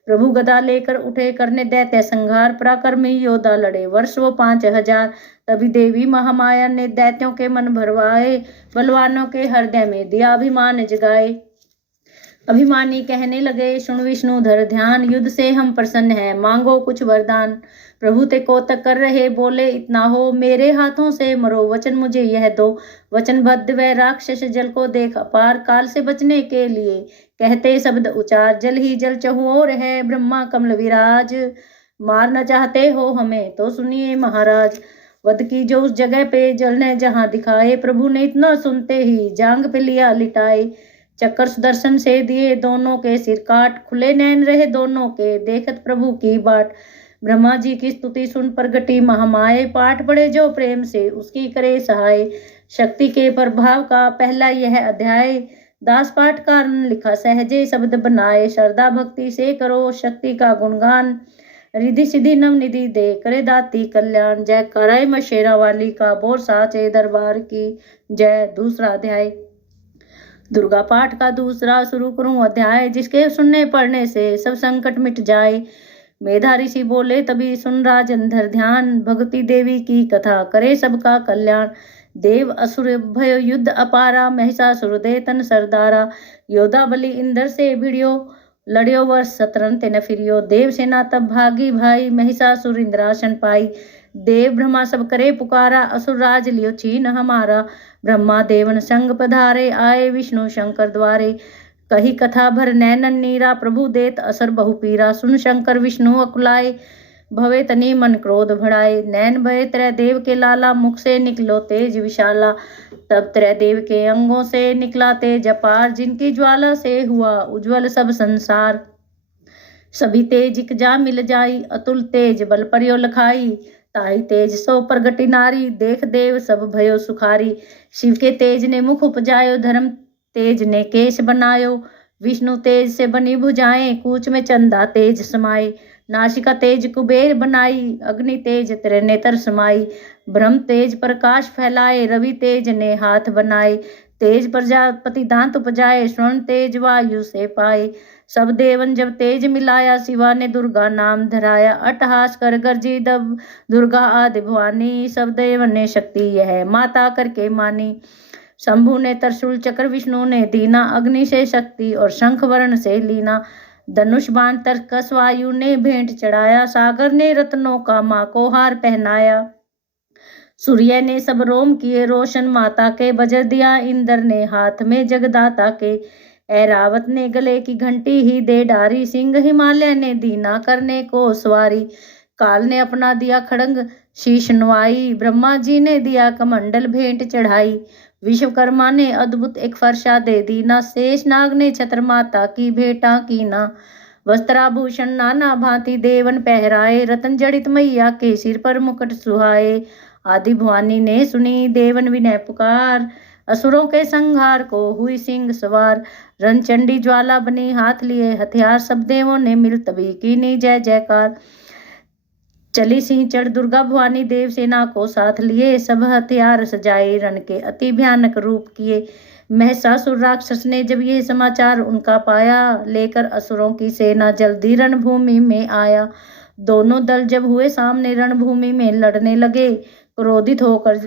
प्रभु गदा लेकर उठे, करने दैत्य संहार। पराक्रमी योद्धा लड़े वर्ष वो 5000। तभी देवी महामाया ने दैत्यों के मन भरवाए, बलवानों के हृदय में दिया अभिमान जगाए। अभिमानी कहने लगे, सुन विष्णुधर ध्यान, युद्ध से हम प्रसन्न हैं, मांगो कुछ वरदान। प्रभु ते कौतक कर रहे, बोले इतना हो, मेरे हाथों से मरो, वचन मुझे यह दो। वचनबद्ध व राक्षस जल को देख अपार, काल से बचने के लिए कहते शब्द उचार। जल ही जल चहुओर है, ब्रह्मा कमल विराज, मारना चाहते हो हमें तो सुनिए महाराज। वध की जो उस जगह पे जल ने जहां दिखाए, प्रभु ने इतना सुनते ही जांग पे लिया लिटाए। चक्कर सुदर्शन से दिए दोनों के सिर काट, खुले नैन रहे दोनों के देखत प्रभु की बाट। ब्रह्मा जी की स्तुति सुन प्रगटी महामाए, पाठ पढ़े जो प्रेम से उसकी करे सहाय। शक्ति के प्रभाव का पहला यह अध्याय, दास पाठकार लिखा सहजे शब्द बनाए। श्रद्धा भक्ति से करो शक्ति का गुणगान, रिधि सिद्धि नवनिधि दे करे दाती कल्याण। जय कराय मशेरा वाली का, बोर साचे दरबार की जय। दूसरा अध्याय दुर्गा पाठ का दूसरा शुरू करूं अध्याय, जिसके सुनने पढ़ने से सब संकट मिट जाए। मेधा ऋषि बोले, तभी सुन राजन धर ध्यान, भगवती देवी की कथा करे सबका कल्याण। देव असुर भय युद्ध अपारा, महिषासुर दे तन सरदारा। योद्धा बलि इंद्र से भिड़ियो, लड़ियो वर्ष 17 ते न फिरियो। देव सेना तब भागी भाई, महिषासुर इंद्रासन पाई। देव ब्रह्मा सब करे पुकारा, असुर राज लियो छीन हमारा। ब्रह्मा देवन संग पधारे, आए विष्णु शंकर द्वारे। कही कथा भर नैनन नीरा, प्रभु देत असर बहु पीरा। सुन शंकर विष्णु अकुलाए, भवे तनी मन क्रोध भड़ाए। नैन भय त्रय देव के लाला, मुख से निकलो तेज विशाला। तब त्रय देव के अंगों से निकला तेज अपार, जिनकी ज्वाला से हुआ उज्ज्वल सब संसार। सभी तेज जा मिल जाई, अतुल तेज बल पर्यो लखाई। ताई तेज सो प्रगति नारी, देख देव सब भयो सुखारी। शिव के तेज ने मुख उपजायो, धर्म तेज ने केश बनायो। विष्णु तेज से बनी भुजाएं, कूच में चंदा तेज समाये। नासिका तेज कुबेर बनाई, अग्नि तेज तेरे नेत्र समाई। ब्रह्म तेज प्रकाश फैलाए, रवि तेज ने हाथ बनाए। तेज प्रजापति दांत उपजाए, स्वर्ण तेज वायु से पाए। सब देवन जब तेज मिलाया, शिवा ने दुर्गा नाम धराया। अट्टहास कर गर्जी दब दुर्गा आदि भवानी, सब देवन ने शक्ति यह माता करके मानी। शंभु ने त्रिशूल चक्र विष्णु ने दीना, अग्नि से शक्ति और शंख वर्ण से लीना। धनुष बाण तरकस वायु ने भेंट चढ़ाया, सागर ने रत्नों का माँ को हार पहनाया। सूर्य ने सब रोम किए रोशन, माता के बजर दिया इंद्र ने हाथ में जगदाता के। ऐरावत ने गले की घंटी ही दे डारी, सिंह हिमालय ने दीना करने को सवारी। काल ने अपना दिया खड़ंग शीश नवाई, ब्रह्मा जी ने दिया कमंडल भेंट चढ़ाई। विश्वकर्मा ने अद्भुत एक फरसा दे दी ना, शेषनाग ने छत्र माता की भेंटा की ना। वस्त्राभूषण नाना भांति देवन पहराए, रतन जड़ित मैया के सिर पर मुकुट सुहाए। आदि भवानी ने सुनी देवन विनय पुकार, असुरों के संहार को हुई सिंह सवार। रणचंडी ज्वाला बनी हाथ लिए हथियार, सब देवों ने मिल तभी कीनी जय जयकार। चली सिंह चढ़ दुर्गा भवानी देव सेना को साथ लिए, सब हथियार सजाए रण के अति भयानक रूप किए। महिषासुर राक्षस ने जब यह समाचार उनका पाया, लेकर असुरों की सेना जल्दी रणभूमि में आया। दोनों दल जब हुए सामने रणभूमि में लड़ने लगे, क्रोधित होकर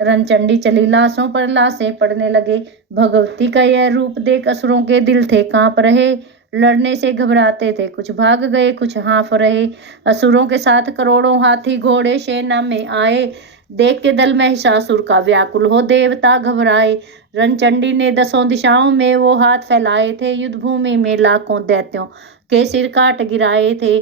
रणचंडी चली, लाशों पर लाशें पड़ने लगे। भगवती का यह रूप देख असुरों के दिल थे कांप रहे, लड़ने से घबराते थे, कुछ भाग गए कुछ हाँफ रहे। असुरों के साथ करोड़ों हाथी घोड़े सेना में आए, देख के दल महिषासुर का व्याकुल हो देवता घबराए। रणचंडी ने दसों दिशाओं में वो हाथ फैलाए थे, युद्ध भूमि में लाखों दैत्यों के सिर काट गिराए थे।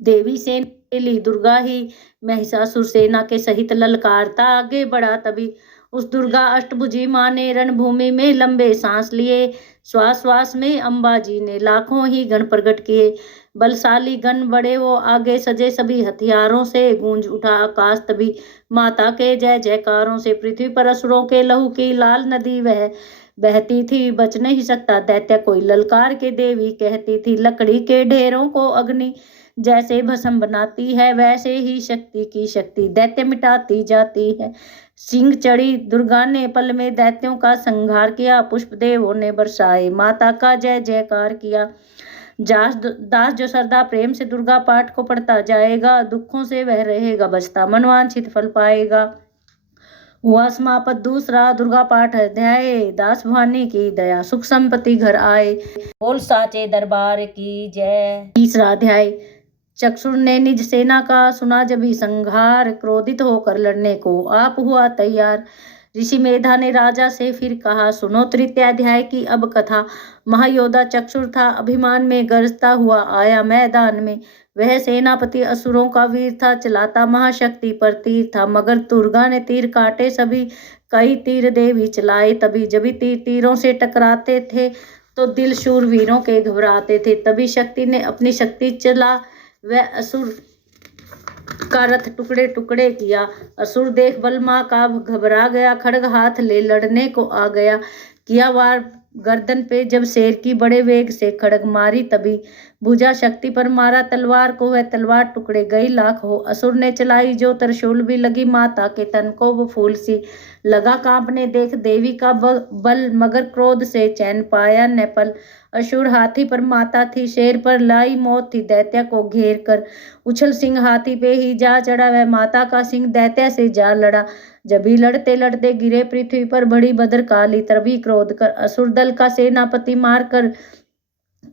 देवी सेना ली दुर्गा ही महिषासुर सेना के सहित ललकारता आगे बढ़ा, तभी उस दुर्गा अष्टभुजी मां ने रणभूमि में लंबे सांस लिए। श्वास श्वास में अंबाजी ने लाखों ही गण प्रकट किए, बलशाली गण बड़े वो आगे सजे सभी हथियारों से, गूंज उठा आकाश तभी माता के जय जयकारों से। पृथ्वी पर असुरों के लहू की लाल नदी वह बहती थी, बच नहीं सकता दैत्य कोई ललकार के। देवी कहती थी, लकड़ी के ढेरों को अग्नि जैसे भस्म बनाती है, वैसे ही शक्ति की शक्ति दैत्य मिटाती जाती है। सिंह चढ़ी दुर्गा ने पल में दैत्यों का संहार किया, पुष्प देवों ने बरसाए माता का जय जयकार किया। दास जो श्रद्धा प्रेम से दुर्गा पाठ को पढ़ता जाएगा, दुखों से वह रहेगा बचता, मनवांछित फल पाएगा। हुआ समापत दूसरा दुर्गा पाठ अध्याय, दास भवानी की दया सुख संपत्ति घर आए, बोल साचे दरबार की जय। तीसरा अध्याय, चक्षुर ने निज सेना का सुना जभी संहार, क्रोधित होकर लड़ने को आप हुआ तैयार। ऋषि मेधा ने राजा से फिर कहा, सुनो तृतीयाध्याय की अब कथा। महायोद्धा चक्षुर था, अभिमान में गरजता हुआ आया मैदान में। वह सेनापति असुरों का वीर था, चलाता महाशक्ति पर तीर था, मगर दुर्गा ने तीर काटे सभी, कई तीर देवी चलाए तभी। जभी तीर तीरों से टकराते थे तो दिल शूरवीरों के घबराते थे, तभी शक्ति ने अपनी शक्ति चला, वह असुर का रथ टुकड़े टुकड़े किया। असुर देख बलमा का घबरा गया, खड्ग हाथ ले लड़ने को आ गया। किया वार गर्दन पे जब शेर की, बड़े वेग से खड्ग मारी तभी। भुजा शक्ति पर मारा तलवार को, वह तलवार टुकड़े गई लाख हो। असुर ने चलाई जो त्रिशूल भी, लगी माता के तन को वो फूल सी। लगा कांपने देख देवी का बल, मगर क्रोध से चैन पाया न पल। असुर हाथी पर माता थी, शेर पर लाई मौत थी दैत्य को घेर कर। उछल सिंह हाथी पे ही जा चढ़ा, वह माता का सिंह दैत्य से जा लड़ा। जभी लड़ते लड़ते गिरे पृथ्वी पर बड़ी भद्रकाली, तभी क्रोध कर असुर दल का सेनापति मार कर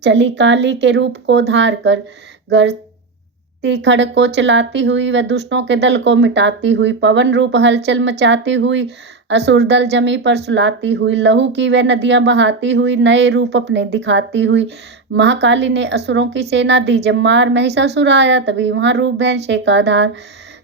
चली, काली के रूप को धार कर। गरजती खड्ग को चलाती हुई, वह दुष्टों के दल को मिटाती हुई, पवन रूप हलचल मचाती हुई, असुर दल जमी पर सुलाती हुई। लहू की वह नदियां बहाती हुई, नए रूप अपने दिखाती हुई। महाकाली ने असुरों की सेना दी जब मार, महिषासुर आया तभी वहां रूप भैंसे का धार।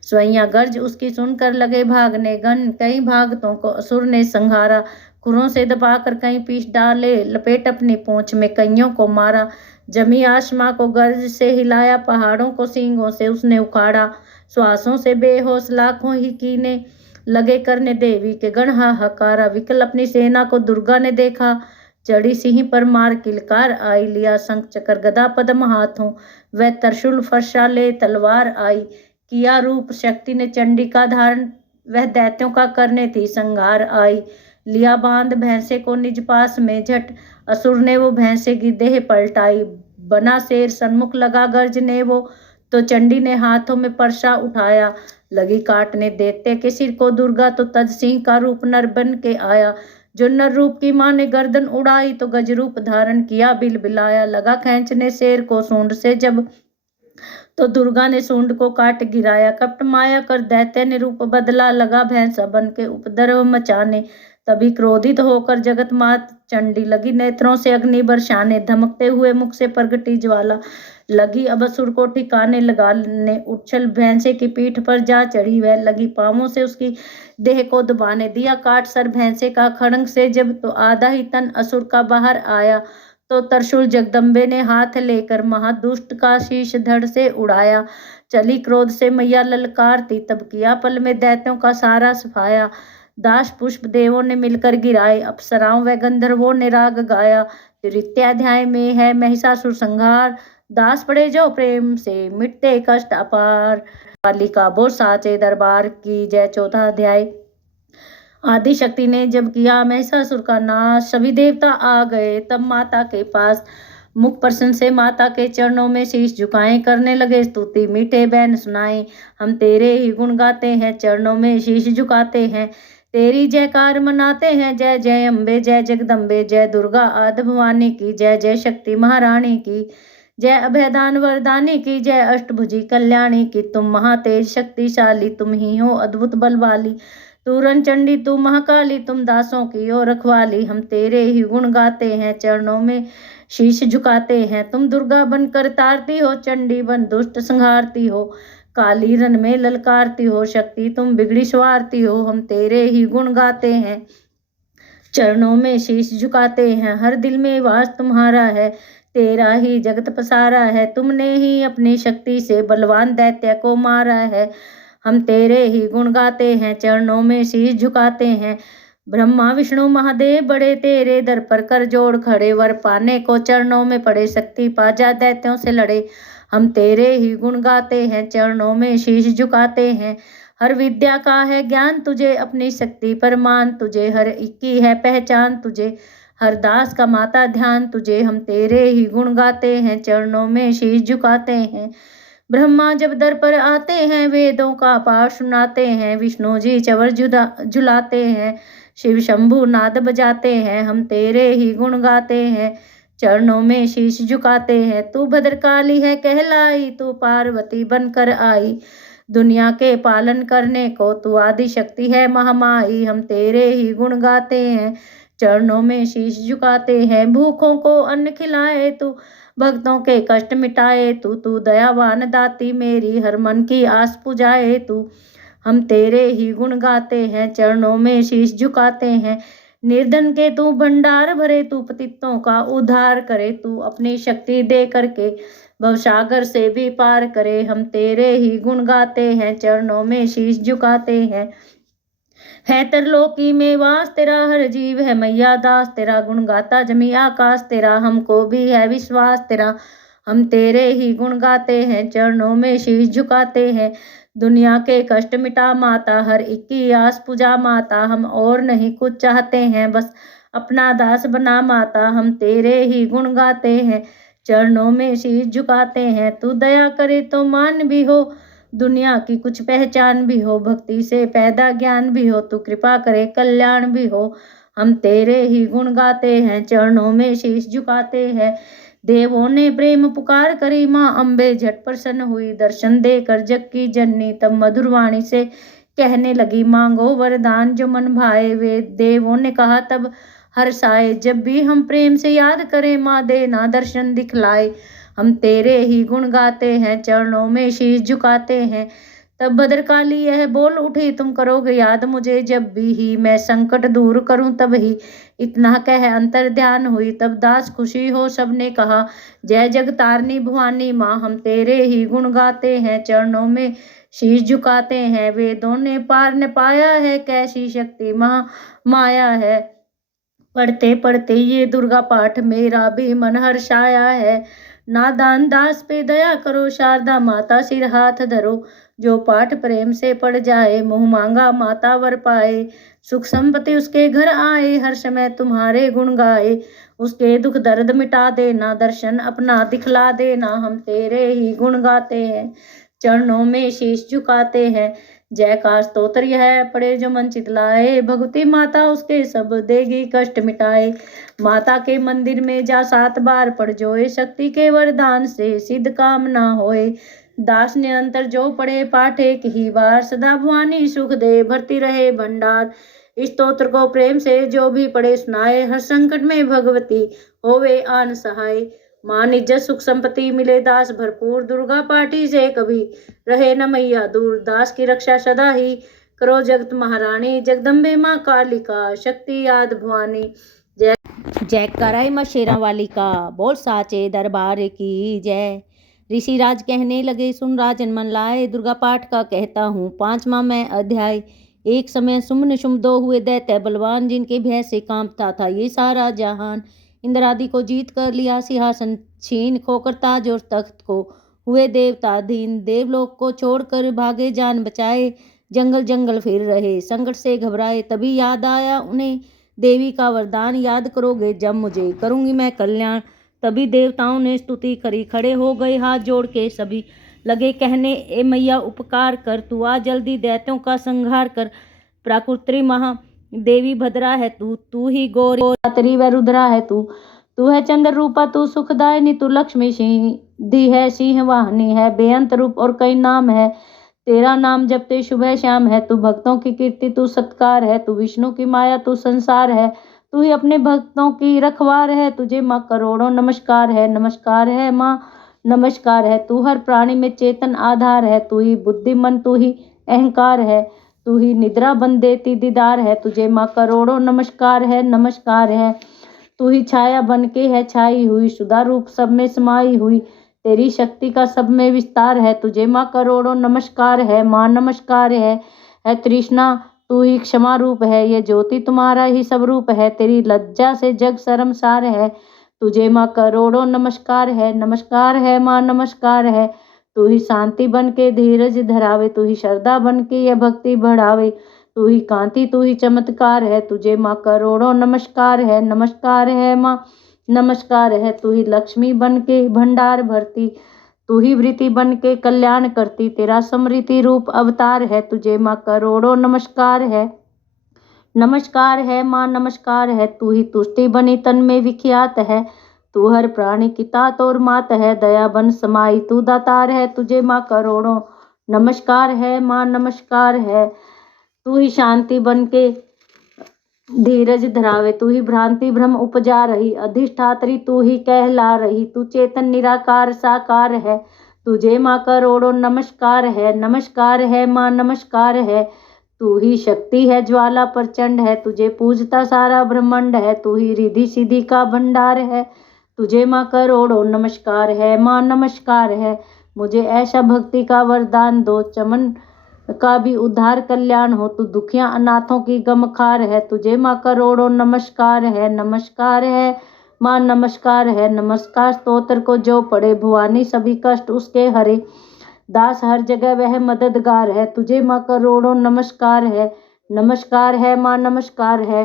स्वैया गर्ज उसकी सुनकर लगे भागने गण, कई भागतों को असुर ने संहारा। खुरों से दबाकर कहीं पीस डाले, लपेट अपनी पूंछ में कईयों को मारा। जमी आसमां को गर्ज से हिलाया, पहाड़ों को सींगों से उसने उखाड़ा। श्वासों से बेहोश लाखों ही कीने लगे करने देवी के गण हाहाकारा। विकल अपनी सेना को दुर्गा ने देखा, चढ़ी सिंह पर मार किलकार आई। लिया शंख चक्र गदा पद्म हाथों, वह त्रिशूल फरसा ले तलवार आई। किया रूप शक्ति ने चंडी का धारण, वह दैत्यों का करने थी संहार आई। लिया बांध भैंसे को निज पास में झट, असुर ने वो भैंसे की देह पलटाई। बना शेर सन्मुख लगा गर्जने वो, तो चंडी ने हाथों में परसा उठाया। लगी काटने दैत्य के सिर को दुर्गा, तो तज सिंह का रूप नर बन के आया। जो नर रूप की मां ने गर्दन उड़ाई, तो गज रूप धारण किया बिलबिलाया। लगा खींचने शेर को सूंड से जब, तो दुर्गा ने सूंड को काट गिराया। कपट माया कर दैत्य ने रूप बदला, लगा भैंसा बन के उपद्रव मचाने। तभी क्रोधित होकर जगत मात चंडी लगी नेत्रों से अग्नि बरसाने, धमकते हुए मुख से प्रगटी ज्वाला लगी अब असुर को ठिकाने लगाने। उछल भैंसे की पीठ पर जा चढ़ी, वह लगी पांवों से उसकी देह को दबाने। दिया काट सर भैंसे का खड़ंग से जब, तो आधा ही तन असुर का बाहर आया। तो त्रिशूल जगदम्बे ने हाथ लेकर महादुष्ट का शीश धड़ से उड़ाया। चली क्रोध से मैया ललकारती, तब किया पल में दैत्यों का सारा सफाया। दास पुष्प देवों ने मिलकर गिराए, अप्सराओं व गंधर्वों ने राग गाया। तृतीयाध्याय में है महिषासुर संहार, दास पड़े जो प्रेम से मिटते कष्ट अपार। कालिका बो साचे दरबार की जय। चौथा अध्याय। आदि शक्ति ने जब किया महिषासुर का नाश, सभी देवता आ गए तब माता के पास। मुख प्रसन्न से माता के चरणों में शीश झुकाए, करने लगे स्तुति मीठे बैन सुनाए। हम तेरे ही गुण गाते हैं, चरणों में शीश झुकाते हैं, तेरी जयकार मनाते हैं। जय जय अम्बे, जय जगदम्बे, जय दुर्गा आदि भवानी की जय। जय शक्ति महारानी की जय, अभयदान वरदानी की जय, अष्टभुजी कल्याणी की। तुम महातेज शक्तिशाली, तुम ही हो अद्भुत बल वाली। तू रणचंडी, तू महाकाली, तुम दासों की ओ रखवाली। हम तेरे ही गुण गाते हैं, चरणों में शीश झुकाते हैं। तुम दुर्गा बनकर तारती हो, चंडी बन दुष्ट संहारती हो, काली रन में ललकारती हो, शक्ति तुम बिगड़ी सवारती हो। हम तेरे ही गुण गाते हैं, चरणों में शीश झुकाते हैं। हर दिल में वास तुम्हारा है, तेरा ही जगत पसारा है। तुमने ही अपनी शक्ति से बलवान दैत्य को मारा है। हम तेरे ही गुण गाते हैं, चरणों में शीश झुकाते हैं। ब्रह्मा विष्णु महादेव बड़े तेरे दर पर कर जोड़ खड़े, वर पाने को चरणों में पड़े, शक्ति पाजा दैत्यों से लड़े। हम तेरे ही गुण गाते हैं, चरणों में शीश झुकाते हैं। हर विद्या का है ज्ञान तुझे, अपनी शक्ति पर मान तुझे, हर एक की है पहचान तुझे, हर दास का माता ध्यान तुझे। हम तेरे ही गुण गाते हैं, चरणों में शीश झुकाते हैं। ब्रह्मा जब दर पर आते हैं, वेदों का पाठ सुनाते हैं, विष्णु जी चवर झुलाते हैं, शिव शंभु नाद बजाते हैं। हम तेरे ही गुण गाते हैं, चरणों में शीश झुकाते हैं। तू भद्रकाली है कहलाई, तू पार्वती बनकर आई, दुनिया के पालन करने को तू आदि शक्ति है महामाई। हम तेरे ही गुण गाते हैं, चरणों में शीश झुकाते हैं। भूखों को अन्न खिलाए तू, भक्तों के कष्ट मिटाए तू दयावान दाती मेरी, हर मन की आस पुजाए तू। हम तेरे ही गुण गाते हैं, चरणों में शीश झुकाते हैं। निर्धन के तू भंडार भरे, तू पतितों का उद्धार करे, तू अपनी शक्ति दे करके भवसागर से भी पार करे। हम तेरे ही गुण गाते हैं, चरणों में शीश झुकाते हैं। है त्रिलोकी में वास तेरा, हर जीव है मैया दास तेरा, गुण गाता जमी आकाश तेरा, हमको भी है विश्वास तेरा। हम तेरे ही गुण गाते हैं, चरणों में शीश झुकाते हैं। दुनिया के कष्ट मिटा माता, हर एक की आस पूजा माता, हम और नहीं कुछ चाहते हैं, बस अपना दास बना माता। हम तेरे ही गुण गाते हैं, चरणों में शीश झुकाते हैं। तू दया करे तो मान भी हो, दुनिया की कुछ पहचान भी हो, भक्ति से पैदा ज्ञान भी हो, तू कृपा करे कल्याण भी हो। हम तेरे ही गुण गाते हैं, चरणों में शीश झुकाते हैं। देवों ने प्रेम पुकार करी, माँ अम्बे झट प्रसन्न हुई, दर्शन देकर जग की जननी तब मधुर वाणी से कहने लगी, मांगो वरदान जो मन भाए। वे देवों ने कहा तब हर्षाए, जब भी हम प्रेम से याद करें माँ देना दर्शन दिखलाए। हम तेरे ही गुण गाते हैं, चरणों में शीश झुकाते हैं। तब भद्रकाली यह बोल उठी, तुम करोगे याद मुझे जब भी ही मैं संकट दूर करूं तब ही। इतना कह अंतर ध्यान हुई, तब दास खुशी हो सबने कहा, जय जगतारनी भवानी माँ। हम तेरे ही गुण गाते हैं, चरणों में शीश झुकाते हैं। वेदों ने पार न पाया है, कैसी शक्ति माया है। पढ़ते पढ़ते ये दुर्गा पाठ मेरा भी मन हर्षाया है। नादान दास पे दया करो, शारदा माता सिर हाथ धरो, जो पाठ प्रेम से पढ़ जाए, मुँह मांगा माता वर पाए। सुख संपत्ति उसके घर आए, हर समय तुम्हारे गुण गाए, उसके दुख दर्द मिटा देना, दर्शन अपना दिखला देना। हम तेरे ही गुण गाते हैं, चरणों में शीश झुकाते हैं। जयकार स्तोत्र यह पढ़े जो मन चितलाए, भगवती माता उसके सब देगी कष्ट मिटाए। माता के मंदिर में जा 7 बार पढ़ जोए, शक्ति के वरदान से सिद्ध काम ना होए। दास निरंतर जो पढ़े पाठ एक ही बार, सदा भवानी सुख दे भरती रहे भंडार। इस स्तोत्र को प्रेम से जो भी पढ़े सुनाए, हर संकट में भगवती होवे आन सहाय। मान इज्जत सुख संपत्ति मिले दास भरपूर, दुर्गा पाठी से कभी रहे न मैया दूर। दास की रक्षा सदा ही करो जगत महारानी, जगदम्बे माँ कालिका शक्ति याद भवानी। जय जय कराई माँ शेरा वाली का, बोल साचे दरबार की जय। ऋषिराज कहने लगे सुन राजन मन लाए, दुर्गा पाठ का कहता हूँ 5वां मैं अध्याय। एक समय शुंभ निशुंभ 2 हुए दैत्य बलवान, जिनके भय से कांपता था ये सारा जहान। इंद्र आदि को जीत कर लिया सिंहासन छीन, खोकर ताज और तख्त को हुए देवताधीन। देवलोक को छोड़कर भागे जान बचाए, जंगल जंगल फिर रहे संकट से घबराए। तभी याद आया उन्हें देवी का वरदान, याद करोगे जब मुझे करूंगी मैं कल्याण। तभी देवताओं ने स्तुति करी, खड़े हो गए हाथ जोड़ के सभी, लगे कहने ए मैया उपकार कर, तू आ जल्दी दैत्यों का संहार कर। प्राकृति महा देवी भद्रा है तू ही गौरी धात्री व रुद्रा है तू है चंद्र रूपा, तू सुखदायिनी, तू लक्ष्मी सिंधी है, सिंह वाहनी है, बेअंत रूप और कई नाम है। तेरा नाम जपते शुभ श्याम है, तू भक्तों की कीर्ति तू सत्कार है, तू विष्णु की माया तू संसार है, तू ही अपने भक्तों की रखवार है। तुझे माँ करोड़ों नमस्कार है माँ नमस्कार है। तू हर प्राणी में चेतन आधार है, तू ही बुद्धि मन तू ही अहंकार है, तू ही निद्रा बन देती दीदार है। तुझे माँ करोड़ों नमस्कार है। तू ही छाया बन के है छाई हुई, सुधा रूप सब में समाई हुई, तेरी शक्ति का सब में विस्तार है। तुझे माँ करोड़ों नमस्कार है माँ नमस्कार है तृष्णा तू ही क्षमा रूप है, ये ज्योति तुम्हारा ही सब रूप है, तेरी लज्जा से जग शर्मसार है। तुझे माँ करोड़ों नमस्कार है माँ नमस्कार है। तू ही शांति बन के धीरज धरावे, तू ही श्रद्धा बन के यह भक्ति बढ़ावे, तू ही कांति तू ही चमत्कार है। तुझे माँ करोड़ों नमस्कार है माँ नमस्कार है। तू ही लक्ष्मी बन के भंडार भरती, तू ही वृत्ति बन के कल्याण करती, तेरा समृद्धि रूप अवतार है। तुझे माँ करोड़ों नमस्कार है माँ नमस्कार है। तू ही तुष्टि बनी तन में विख्यात है, तू हर प्राणी की तात और मात है, दया बन समाई तू दातार है। तुझे माँ करोड़ों नमस्कार है माँ नमस्कार है। तू ही शांति बन के धीरज धरावे, तू ही भ्रांति भ्रम उपजा रही, अधिष्ठात्री तू ही कहला रही, तू चेतन निराकार साकार है। तुझे माँ करोड़ों नमस्कार है माँ नमस्कार है। तू ही शक्ति है ज्वाला प्रचंड है, तुझे पूजता सारा ब्रह्मांड है, तू ही रिद्धि सिद्धि का भंडार है। तुझे माँ करोड़ों नमस्कार है माँ नमस्कार है। मुझे ऐसा भक्ति का वरदान दो, चमन का भी उद्धार कल्याण हो, तू दुखिया अनाथों की गमखार है। तुझे माँ करोड़ों नमस्कार है माँ नमस्कार है। नमस्कार स्तोत्र को जो पढ़े, भवानी सभी कष्ट उसके हरे, दास हर जगह वह मददगार है। तुझे माँ करोड़ों नमस्कार है माँ नमस्कार है।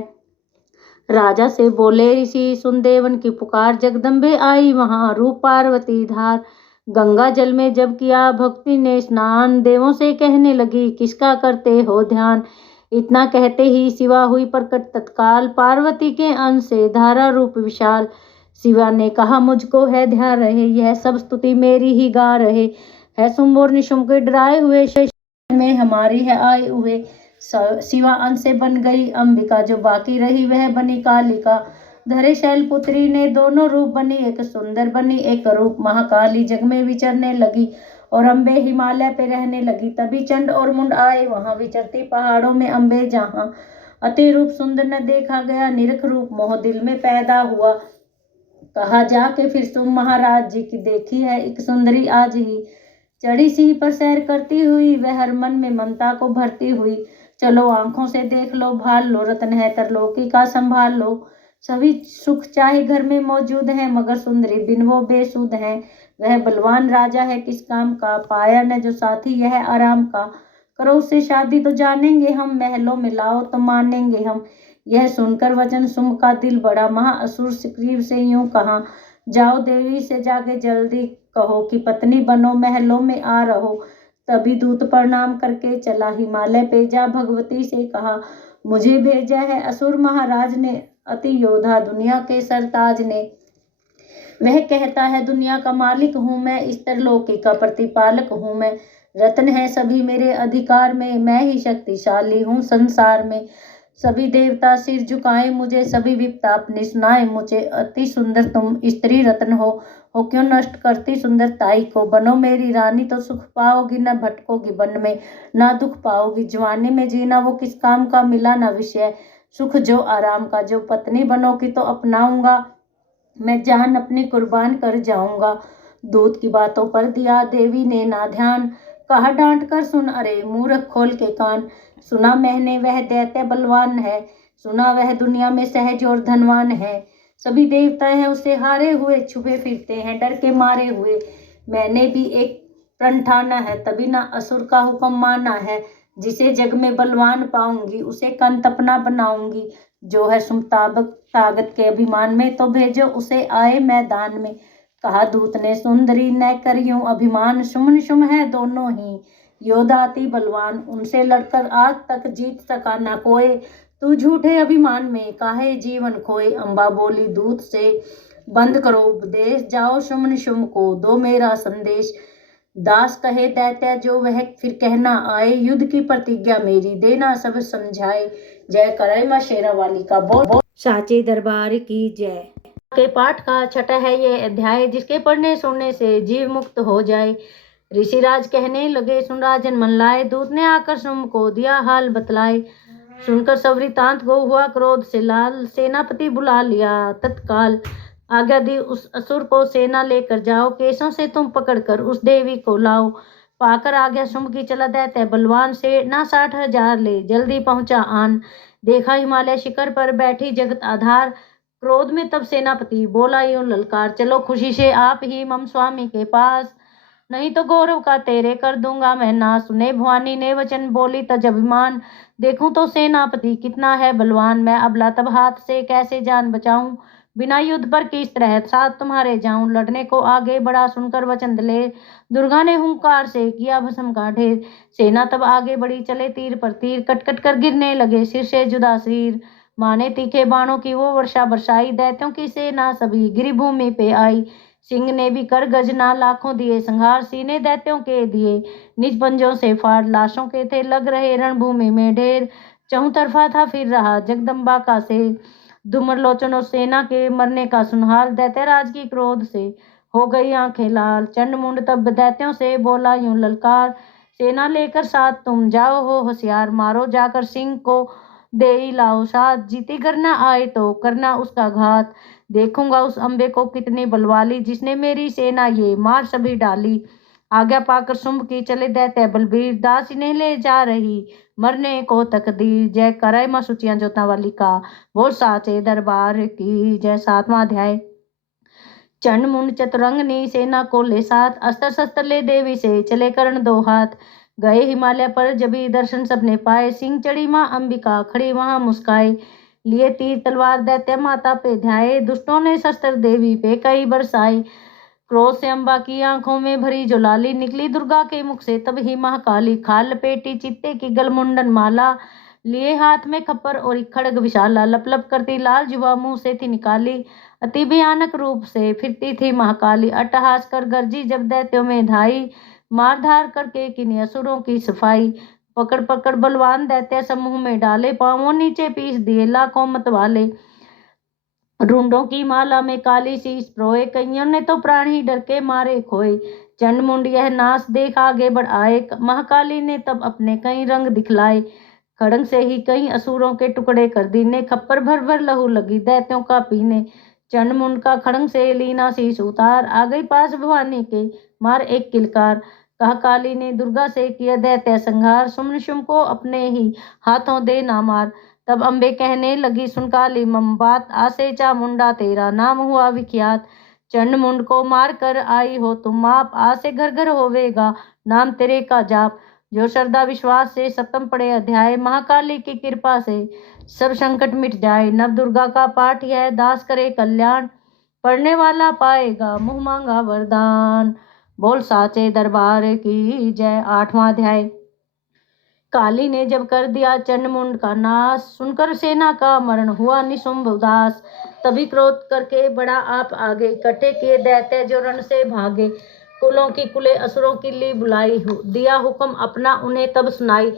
राजा से बोले ऋषि सुन देवन की पुकार, जगदम्बे आई वहाँ रूप पार्वती धार। गंगा जल में जब किया भक्ति ने स्नान, देवों से कहने लगी किसका करते हो ध्यान। इतना कहते ही शिवा हुई प्रकट तत्काल, पार्वती के अंश से धारा रूप विशाल। शिवा ने कहा मुझको है ध्यान रहे, यह सब स्तुति मेरी ही गा रहे, है शुंभ और निशुंभ के डराए हुए, में हमारी है आए हुए। शिवा अंश से बन गई अंबिका, जो बाकी रही वह बनी कालिका। धरे शैल पुत्री ने दोनों रूप बनी, एक सुंदर बनी एक रूप। महाकाली जग में विचरने लगी और अम्बे हिमालय पे रहने लगी। तभी चंड और मुंड आए वहां, विचरती पहाड़ों में अम्बे जहां। अति रूप सुंदर न देखा गया, निरख रूप मोह दिल में पैदा हुआ। कहा जाके फिर तुम महाराज जी की, देखी है एक सुंदरी आज ही। चढ़ी सिंह पर सैर करती हुई, वह हर मन में ममता को भरती हुई। चलो आंखों से देख लो भाल लो, रत्न है तरलोकी का संभाल लो। सभी सुख चाहे घर में मौजूद है, मगर सुंदरी बिन वो बेसुध है। वह बलवान राजा है किस काम का, पाया न जो साथी यह आराम का। करो उससे शादी तो जानेंगे हम, महलों में लाओ तो मानेंगे हम। यह सुनकर वचन शुंभ का दिल बड़ा, महाअसुर सुग्रीव से यूं कहा, जाओ देवी से जाके जल्दी कहो कि पत्नी बनो महलों में आ रहो। तभी दूत प्रणाम करके चला, हिमालय पे जा भगवती से कहा, मुझे भेजा है असुर महाराज ने, अति योद्धा दुनिया के सरताज ने। वह कहता है दुनिया का मालिक हूँ मैं, इस तरलोकी का प्रतिपालक हूँ मैं। रत्न है सभी मेरे अधिकार में, मैं ही शक्तिशाली हूँ संसार में। सभी देवता सिर झुकाए मुझे, सभी विपता अपनी सुनाए मुझे। अति सुंदर तुम स्त्री रत्न हो क्यों नष्ट करती सुंदरताई को। बनो मेरी रानी तो सुख पाओगी, न भटकोगी वन में ना दुख पाओगी। जवानी में जीना वो किस काम का, मिला ना विषय सुख जो आराम का। जो पत्नी बनोगी तो अपनाऊंगा, मैं जान अपनी कुर्बान कर जाऊंगा। दूत की बातों पर दिया देवी ने ना ध्यान, कहा डांट कर सुन अरे मूर्ख खोल के कान। सुना मैंने वह दैत्य बलवान है, सुना वह दुनिया में सहज और धनवान है। सभी देवता हैं उसे हारे हुए, छुपे फिरते हैं डर के मारे हुए। मैंने भी एक प्रण ठाना है, तभी ना असुर का हुक्म माना है। जिसे जग में बलवान पाऊंगी, उसे कंत अपना बनाऊंगी। जो है सुमताबक ताकत के अभिमान में, तो भेजो उसे आए मैदान में। कहा दूत ने सुंदरी न करियो अभिमान, शुमन शुम है दोनों ही योद्धा अति बलवान। उनसे लड़कर आज तक जीत सका ना कोई, तू झूठे अभिमान में काहे जीवन खोए। अम्बा बोली दूत से बंद करो उपदेश, जाओ शुमन शुम को दो मेरा संदेश। दास कहे दैत्य जो वह फिर कहना आए, युद्ध की प्रतिज्ञा मेरी देना सब समझाए। जय करे मां शेरा वाली का बोल साचे दरबार की जय। के पाठ का छठा है ये अध्याय, जिसके पढ़ने सुनने से जीव मुक्त हो जाए। ऋषिराज कहने लगे सुन राजन मन लाए, दूत ने आकर सुम को दिया हाल बतलाए। सुनकर सब वृतांत को हुआ क्रोध से लाल, सेनापति बुला लिया तत्काल। आज्ञा दी उस असुर को सेना लेकर जाओ, केसों से तुम पकड़कर उस देवी को लाओ। पाकर आज्ञा शुंभ की चला दैत्य बलवान से, ना 60,000 ले जल्दी पहुंचा आन। देखा हिमालय शिखर पर बैठी जगत आधार, क्रोध में तब सेनापति बोला यूं ललकार। चलो खुशी से आप ही मम स्वामी के पास, नहीं तो गौरव का तेरे कर दूंगा मैं नाश। सुने भवानी ने वचन बोली तज अभिमान, देखूं तो सेनापति कितना है बलवान। मैं अबला तब हाथ से कैसे जान बचाऊं, बिना युद्ध पर किस तरह साथ तुम्हारे जाऊं। लड़ने को आगे बढ़ा सुनकर वचन दिले, दुर्गा ने हुंकार से किया भस्म का ढेर। सेना तब आगे बढ़ी चले तीर पर तीर, कट कट कर गिरने लगे सिर से जुदा शरीर। माने तीखे बाणों की वो वर्षा बरसाई, दैत्यों की सेना सभी गिरी भूमि पे आई। सिंह ने भी कर गजना लाखों दिए संहार, सीने दैत्यों के दिए निज पंजों से फाड़। लाशों के थे लग रहे रणभूमि में ढेर, चौं तरफा था फिर रहा जगदम्बा का शेर। धूमर लोचनों सेना के मरने का सुनहाल, दैत्यराज की क्रोध से हो गई आंखें लाल। चंडमुंड तब दैत्यों से बोला यूं ललकार, सेना लेकर साथ तुम जाओ हो होशियार। मारो जाकर सिंह को दे ही लाओ साथ, जीती करना आए तो करना उसका घात। देखूंगा उस अंबे को कितनी बलवाली, जिसने मेरी सेना ये मार सभी डाली। आज्ञा पाकर शुंभ की चले दैत्य बलबीर, दास इन्हें ले जा रही मरने को तकदीर। जय करे मां सुचियां जोता वाली का बोल साचे दरबार की जय। 7वां अध्याय। चंड मुंड चतुरंगनी सेना को ले साथ, अस्त्र शस्त्र ले देवी से चले करण दो हाथ। गए हिमालय पर जबी दर्शन सबने पाए, सिंह चढ़ी मां अंबिका खड़ी वहां मुस्काए। लिए तीर तलवार दैत्य माता पे ध्याए, दुष्टों ने शस्त्र देवी पे कई बरसाए। क्रोध से अम्बा की आंखों में भरी ज्वाली, निकली दुर्गा के मुख से तब ही महाकाली। खाल लपेटी चित्ते की गलमुंडन माला, लिए हाथ में खप्पर और एक खड्ग विशाला। लप लप करती लाल जुबा मुंह से थी निकाली, अति भयानक रूप से फिरती थी महाकाली। अट्टहास कर गर्जी जब दैत्यों में धाई, मार धार करके किन्हीं असुरों की सफाई। पकड़ पकड़ बलवान दैत्य समूह में डाले, पांवों नीचे पीस दिए लाखों मतवाले। रूंडों की माला में काली शीस प्रोए, कईयों ने तो प्राण ही डर के मारे खोए। चंड मुंड यह नाश देख आगे बढ़ आए, महाकाली ने तब अपने कई रंग दिखलाए। खड़ग से ही कई असुरों के टुकड़े कर दीने, खप्पर भर भर लहू लगी दैत्यों का पीने। चंड मुंड का खड़ग से लीना शीस उतार, आ गई पास भवानी के मार एक किलकार। कहा काली ने दुर्गा से किया दैत्य संहार, सुमन शुम को अपने ही हाथों दे ना मार। तब अम्बे कहने लगी सुन काली मम बात, आसे चामुंडा तेरा नाम हुआ विख्यात। चंड मुंड को मार कर आई हो तुम आप, आसे घर घर होवेगा नाम तेरे का जाप। जो श्रद्धा विश्वास से सप्तम पढ़े अध्याय, महाकाली की कृपा से सब संकट मिट जाए। नव दुर्गा का पाठ यह दास करे कल्याण, पढ़ने वाला पाएगा मुँह मांगा वरदान। बोल साचे दरबार की जय। 8वां अध्याय। काली ने जब कर दिया चंडमुंड का नाश, सुनकर सेना का मरण हुआ निशुंभ उदास। तभी क्रोध करके बड़ा आप आगे, इकट्ठे किए दैत्य जो रण से भागे। कुलों की कुले असुरों की ली बुलाई, दिया हुक्म अपना उन्हें तब सुनाई।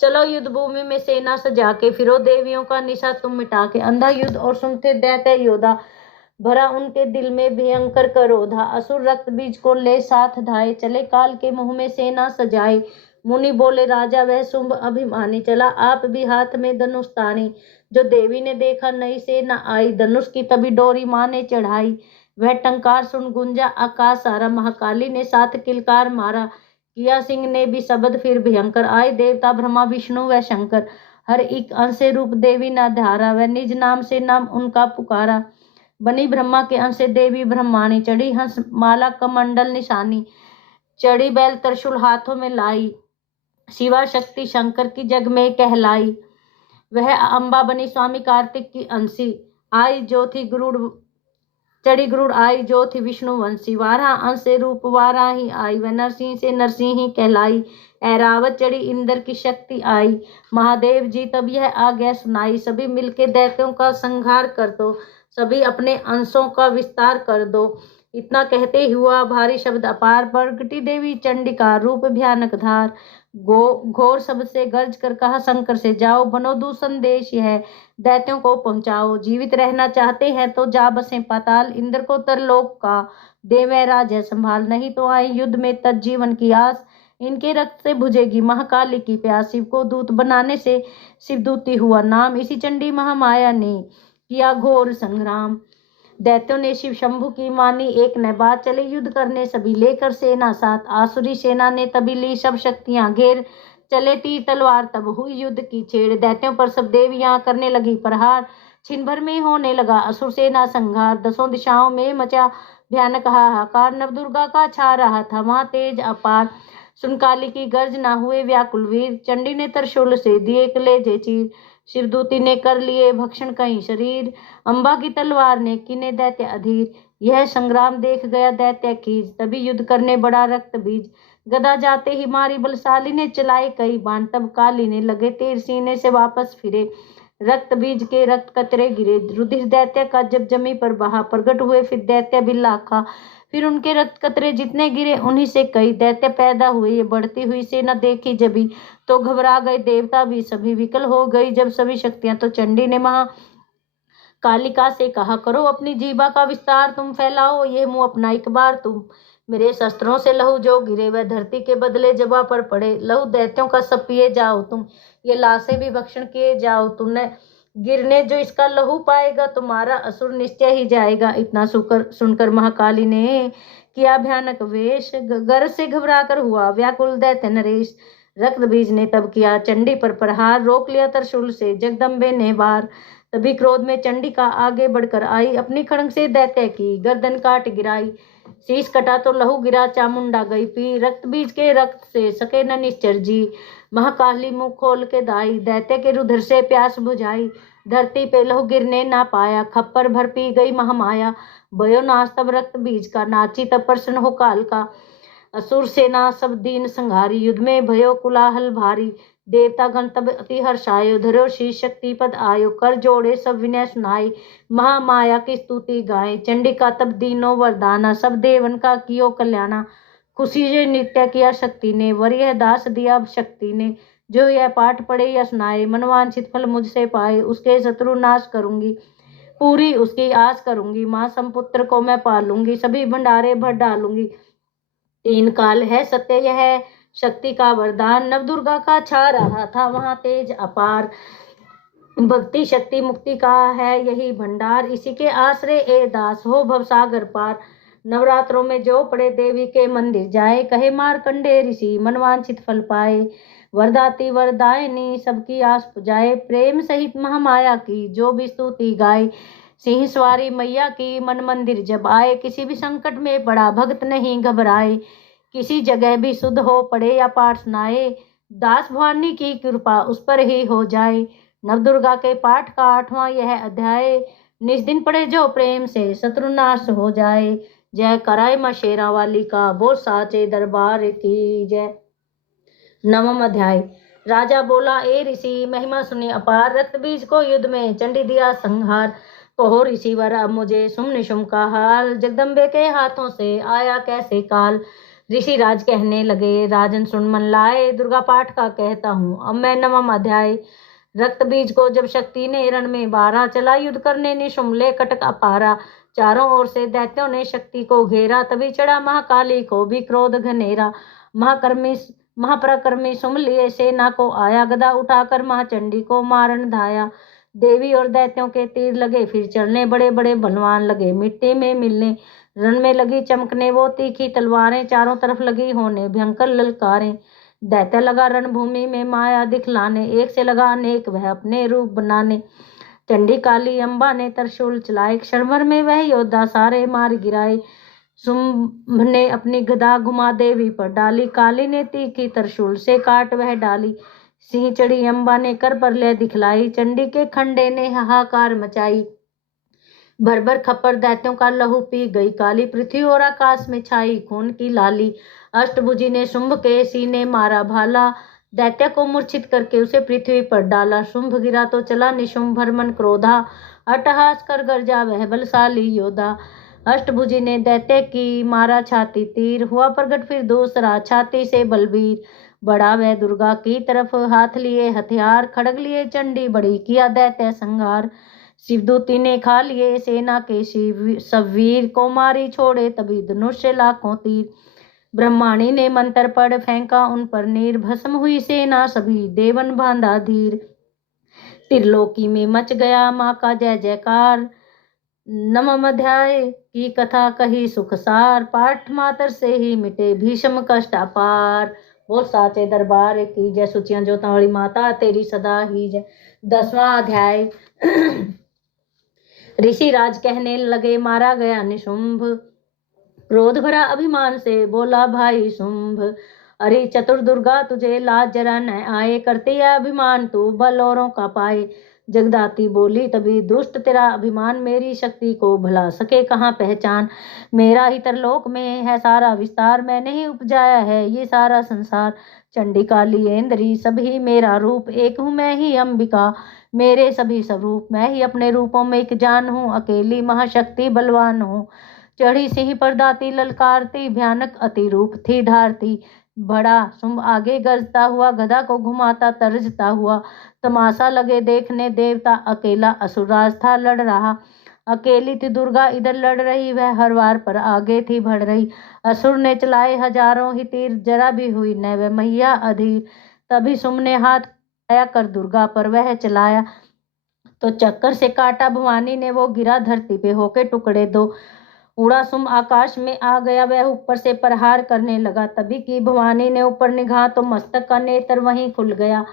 चलो युद्ध भूमि में सेना सजा के, फिरो देवियों का निशा तुम मिटा के। अंधा युद्ध और सुनते दैत्य योद्धा, भरा उनके दिल में भयंकर करोधा। असुर रक्त बीज को ले साथ धाये, चले काल के मुंह में सेना सजाए। मुनि बोले राजा वह शुंभ अभिमानी, चला आप भी हाथ में धनुष तानी। जो देवी ने देखा नई सेना आई, धनुष की तभी डोरी माँ ने चढ़ाई। वह टंकार सुन गुंजा आकाश सारा, महाकाली ने साथ किलकार मारा। किया सिंह ने भी शब्द फिर भयंकर, आए देवता ब्रह्मा विष्णु व शंकर। हर एक अंश से रूप देवी न धारा, वह निज नाम से नाम उनका पुकारा। बनी ब्रह्मा के अंश से देवी ब्रह्माणी, चढ़ी हंस माला कमंडल निशानी। चढ़ी बैल त्रिशूल हाथों में लाई, शिवा शक्ति शंकर की जग में कहलाई। वह अम्बा बनी स्वामी कार्तिक की अंशी, आई जो थी गरुड़ चढ़ी गरुड़ आई जो थी विष्णु वंशी। वारा अंश से रूप वारा ही आई, वह नरसिंह से नरसिंह ही कहलाई। ऐरावत चढ़ी इंद्र की शक्ति आई, महादेव जी तब यह आज्ञा सुनाई। सभी मिलके दैत्यों का संहार कर दो, सभी अपने अंशों का विस्तार कर दो। इतना कहते हुआ भारी शब्द अपार, प्रगटी देवी चंडिका रूप भयानक धार। घोर शब्द से गर्ज कर कहा शंकर से, जाओ बनो दू संदेश यह दैत्यों को पहुंचाओ। जीवित रहना चाहते हैं तो जा बसे पाताल, इंद्र को तरलोक का देवै राज्य संभाल। नहीं तो आए युद्ध में तज्जीवन की आस, इनके रक्त से बुझेगी महाकाली की प्यास। शिव को दूत बनाने से शिवदूती हुआ नाम, इसी चंडी महामाया ने किया घोर संग्राम। दैत्यों ने शिव शंभु की मानी एक न बात, चले युद्ध करने सभी लेकर सेना साथ। आसुरी सेना ने तभी ली सब शक्तियां घेर, चले तीर तलवार तब हुई युद्ध की छेड़। दैत्यों पर सब देवियां करने लगी प्रहार, छिन भर में होने लगा असुर सेना संहार। दसों दिशाओं में मचा भयानक हाहाकार, नवदुर्गा का छा रहा था वहां तेज अपार। सुन काली की गर्ज ना हुए व्याकुल वीर, चंडी ने त्रिशूल से दिए कलेजे चीर। शिवदूती ने कर लिए भक्षण कई शरीर, अम्बा की तलवार ने किने दैत्य अधीर। यह संग्राम देख गया दैत्य कीज, तभी युद्ध करने बड़ा रक्त बीज। गदा जाते ही मारी बलशाली ने चलाए कई बाण, तब काली ने लगे तीर सीने से वापस फिरे। रक्त बीज के रक्त कतरे गिरे, रुधिर दैत्य का जब जमी पर बहा। प्रगट हुए फिर दैत्य बिल्लाखा, फिर उनके रक्त कतरे जितने गिरे उन्हीं से कई दैत्य पैदा हुए। ये बढ़ती हुई सेना देखी जभी तो घबरा गए देवता भी सभी, विकल हो गई जब सभी शक्तियां। तो चंडी ने महा कालिका से कहा, करो अपनी जीभा का विस्तार, तुम फैलाओ ये मुंह अपना एक बार। तुम मेरे शस्त्रों से लहू जो गिरे, वह धरती के बदले जबा पर पड़े। लहू दैत्यों का सब पिए जाओ तुम, ये लाशें भी भक्षण किए जाओ। तुमने गिरने जो इसका लहू पाएगा, तुम्हारा असुर निश्चय ही जाएगा। इतना सुनकर महाकाली ने किया भयानक वेश, गर्ज से घबरा कर हुआ व्याकुल दैत्य नरेश। रक्त बीज ने तब किया चंडी पर प्रहार, रोक लिया त्रिशूल से जगदम्बे ने वार। तभी क्रोध में चंडिका आगे बढ़कर आई, अपनी खड़ग से दैत्य की गर्दन काट गिराई। शीश कटा तो लहू गिरा, चामुंडा गई पी, रक्त बीज के रक्त से सके न निश्चर जी। महाकाली मुंह खोल के दाई, दैत्य के रुधिर से प्यास बुझाई। धरती पे लहू गिरने ना पाया, खप्पर भर पी गई महामाया। भयो नाश तब रक्त बीज का, नाची तब प्रसन्न हो काल का। असुर सेना सब दीन संघारी, युद्ध में भयो कुलाहल भारी। देवता गण तब अति हर्षायो, धरो शीश शक्ति पद आयो। कर जोड़े सब विनय सुनाई, महामाया की स्तुति गाए। चंडिका तब दीनो वरदाना, सब देवन का कियो कल्याणा। खुशी से नृत्य किया शक्ति ने, वर यह दास दिया शक्ति ने। जो यह पाठ पढ़े या सुनाए, मनवांछित फल मुझसे पाए। उसके शत्रु नाश करूंगी, पूरी उसकी आस करूंगी। माँ संपुत्र को मैं पालूंगी, सभी भंडारे भर डालूंगी। तीन काल है सत्य यह शक्ति का वरदान, नवदुर्गा का छा रहा था वहां तेज अपार। भक्ति शक्ति मुक्ति का है यही भंडार, इसी के आश्रय ए दास हो भवसागर पार। नवरात्रों में जो पड़े देवी के मंदिर जाए, कहे मार्कंडे ऋषि मनवांछित फल पाए। वरदाती वरदायिनी सबकी आस पुजाए, प्रेम सहित महामाया की जो भी स्तुति गाए। सिंह सवारी मैया की मन मंदिर जब आए, किसी भी संकट में पड़ा भक्त नहीं घबराए। किसी जगह भी शुद्ध हो पड़े या पाठ सुनाए, दास भवानी की कृपा उस पर ही हो जाए। नवदुर्गा के पाठ का 8वां यह अध्याय, निज दिन पढ़े जो प्रेम से शत्रुनाश हो जाए। जय कराए मां शेरा वाली का, बोल साचे दरबार की जय। 9वां अध्याय। राजा बोला, ए ऋषि महिमा सुने अपार, रक्त बीज को युद्ध में चंडी दिया संहार। कहो ऋषि वर अब मुझे सुम निशुम का हाल, जगदम्बे के हाथों से आया कैसे काल। ऋषि राज कहने लगे, राजन सुन मन लाए, दुर्गा पाठ का कहता हूँ अब मैं। नवम अध्याय। रक्त बीज को जब शक्ति ने रण में बारा, चला युद्ध करने निशुम्ले कटक अपारा। चारों ओर से दैत्यों ने शक्ति को घेरा, तभी चढ़ा महाकाली को भी क्रोध घनेरा। महापराक्रमी सुम लिए सेना को आया, गदा उठाकर महाचंडी को मारन धाया। देवी और दैत्यों के तीर लगे फिर चलने, बड़े बड़े बलवान लगे मिट्टी में मिलने। रण में लगी चमकने वो तीखी तलवारें, चारों तरफ लगी होने भयंकर ललकारें। दैत्य लगा रणभूमि में माया दिखलाने, एक से लगा अनेक वह अपने रूप बनाने। चंडी काली अम्बा ने त्रिशूल चलाए, क्षण भर में वह योद्धा सारे मार गिराए। शुंभ ने अपनी गदा घुमा देवी पर डाली, काली ने तीखी त्रिशूल से काट वह डाली। सिंह चढ़ी अम्बा ने कर पर ले दिखलाई, चंडी के खंडे ने हाहाकार मचाई। भर भर खप्पर दैत्यों का लहू पी गई काली, पृथ्वी और आकाश में छाई खून की लाली। अष्टभुजी ने शुंभ के सीने मारा भाला, दैत्य को मूर्छित करके उसे पृथ्वी पर डाला। शुंभ गिरा तो चला निशुंभ भर मन क्रोधा, अट्टहास कर गरजा वह बलशाली योद्धा। अष्टभुजी ने दैत्य की मारा छाती तीर, हुआ प्रगट फिर दूसरा छाती से बलबीर। बढ़ा वह दुर्गा की तरफ हाथ लिए हथियार, खड़ग लिए चंडी बड़ी किया दैत्य संहार। शिवदूती ने खा लिए सेना के सब वीर, को मारी छोड़े तभी धनुष से लाखों तीर। ब्रह्माणी ने मंत्र पढ़ फेंका उन पर नीर, भस्म हुई सेना सभी देवन बांधा धीर। त्रिलोकी में मच गया माँ का जय जयकार, नवम अध्याय की कथा कही सुखसार। पाठ मात्र से ही मिटे भीषम कष्ट अपार। बोल साचे दरबार की जय, सुचियां जोता वाली माता तेरी सदा ही जय। 10वां अध्याय। ऋषि राज कहने लगे, मारा गया निशुंभ, क्रोध भरा अभिमान से बोला भाई शुंभ। अरे चतुर दुर्गा तुझे लाज जरा न आए, करती है अभिमान तू बल औरों का पाए। जगदाती बोली तभी दुष्ट तेरा अभिमान, मेरी शक्ति को भला सके कहाँ पहचान। मेरा ही तरलोक में है सारा विस्तार, मैंने ही उपजाया है ये सारा संसार। चंडी काली इंद्री सभी मेरा रूप, एक हूँ मैं ही अंबिका मेरे सभी स्वरूप। मैं ही अपने रूपों में एक जान हूँ, अकेली महाशक्ति बलवान हूँ। चढ़ी सिंह पर दाती ललकारती, भयानक अति रूप थी धारती। बड़ा शुंभ आगे गरजता हुआ, गदा को घुमाता तरजता हुआ। तमाशा लगे देखने देवता, अकेला असुरराज था लड़ रहा। अकेली थी दुर्गा इधर लड़ रही, वह हर वार पर आगे थी बढ़ रही। असुर ने चलाए हजारों ही तीर, जरा भी हुई न वह मैया अधीर। तभी शुंभ ने हाथ आया कर दुर्गा पर वह चलाया, तो चक्कर से काटा भवानी ने वो, गिरा धरती पे होके टुकड़े दो। उड़ा शुंभ आकाश में आ गया, वह ऊपर से प्रहार करने लगा। तभी की भवानी ने ऊपर निगाह, तो मस्तक का नेत्र वहीं खुल गया।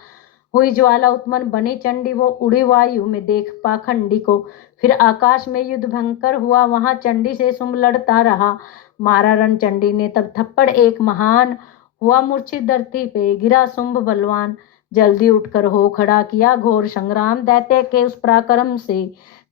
हुई ज्वाला उत्पन्न बनी चंडी, वो उड़ी वायु में देख पाखंडी को। फिर आकाश में युद्ध भयंकर हुआ, वहां चंडी से शुंभ लड़ता रहा। मारा रण चंडी ने तब थप्पड़ एक महान, हुआ मूर्छित धरती पे गिरा शुंभ बलवान। जल्दी उठकर हो खड़ा किया घोर संग्राम, दैत्य के उस पराक्रम से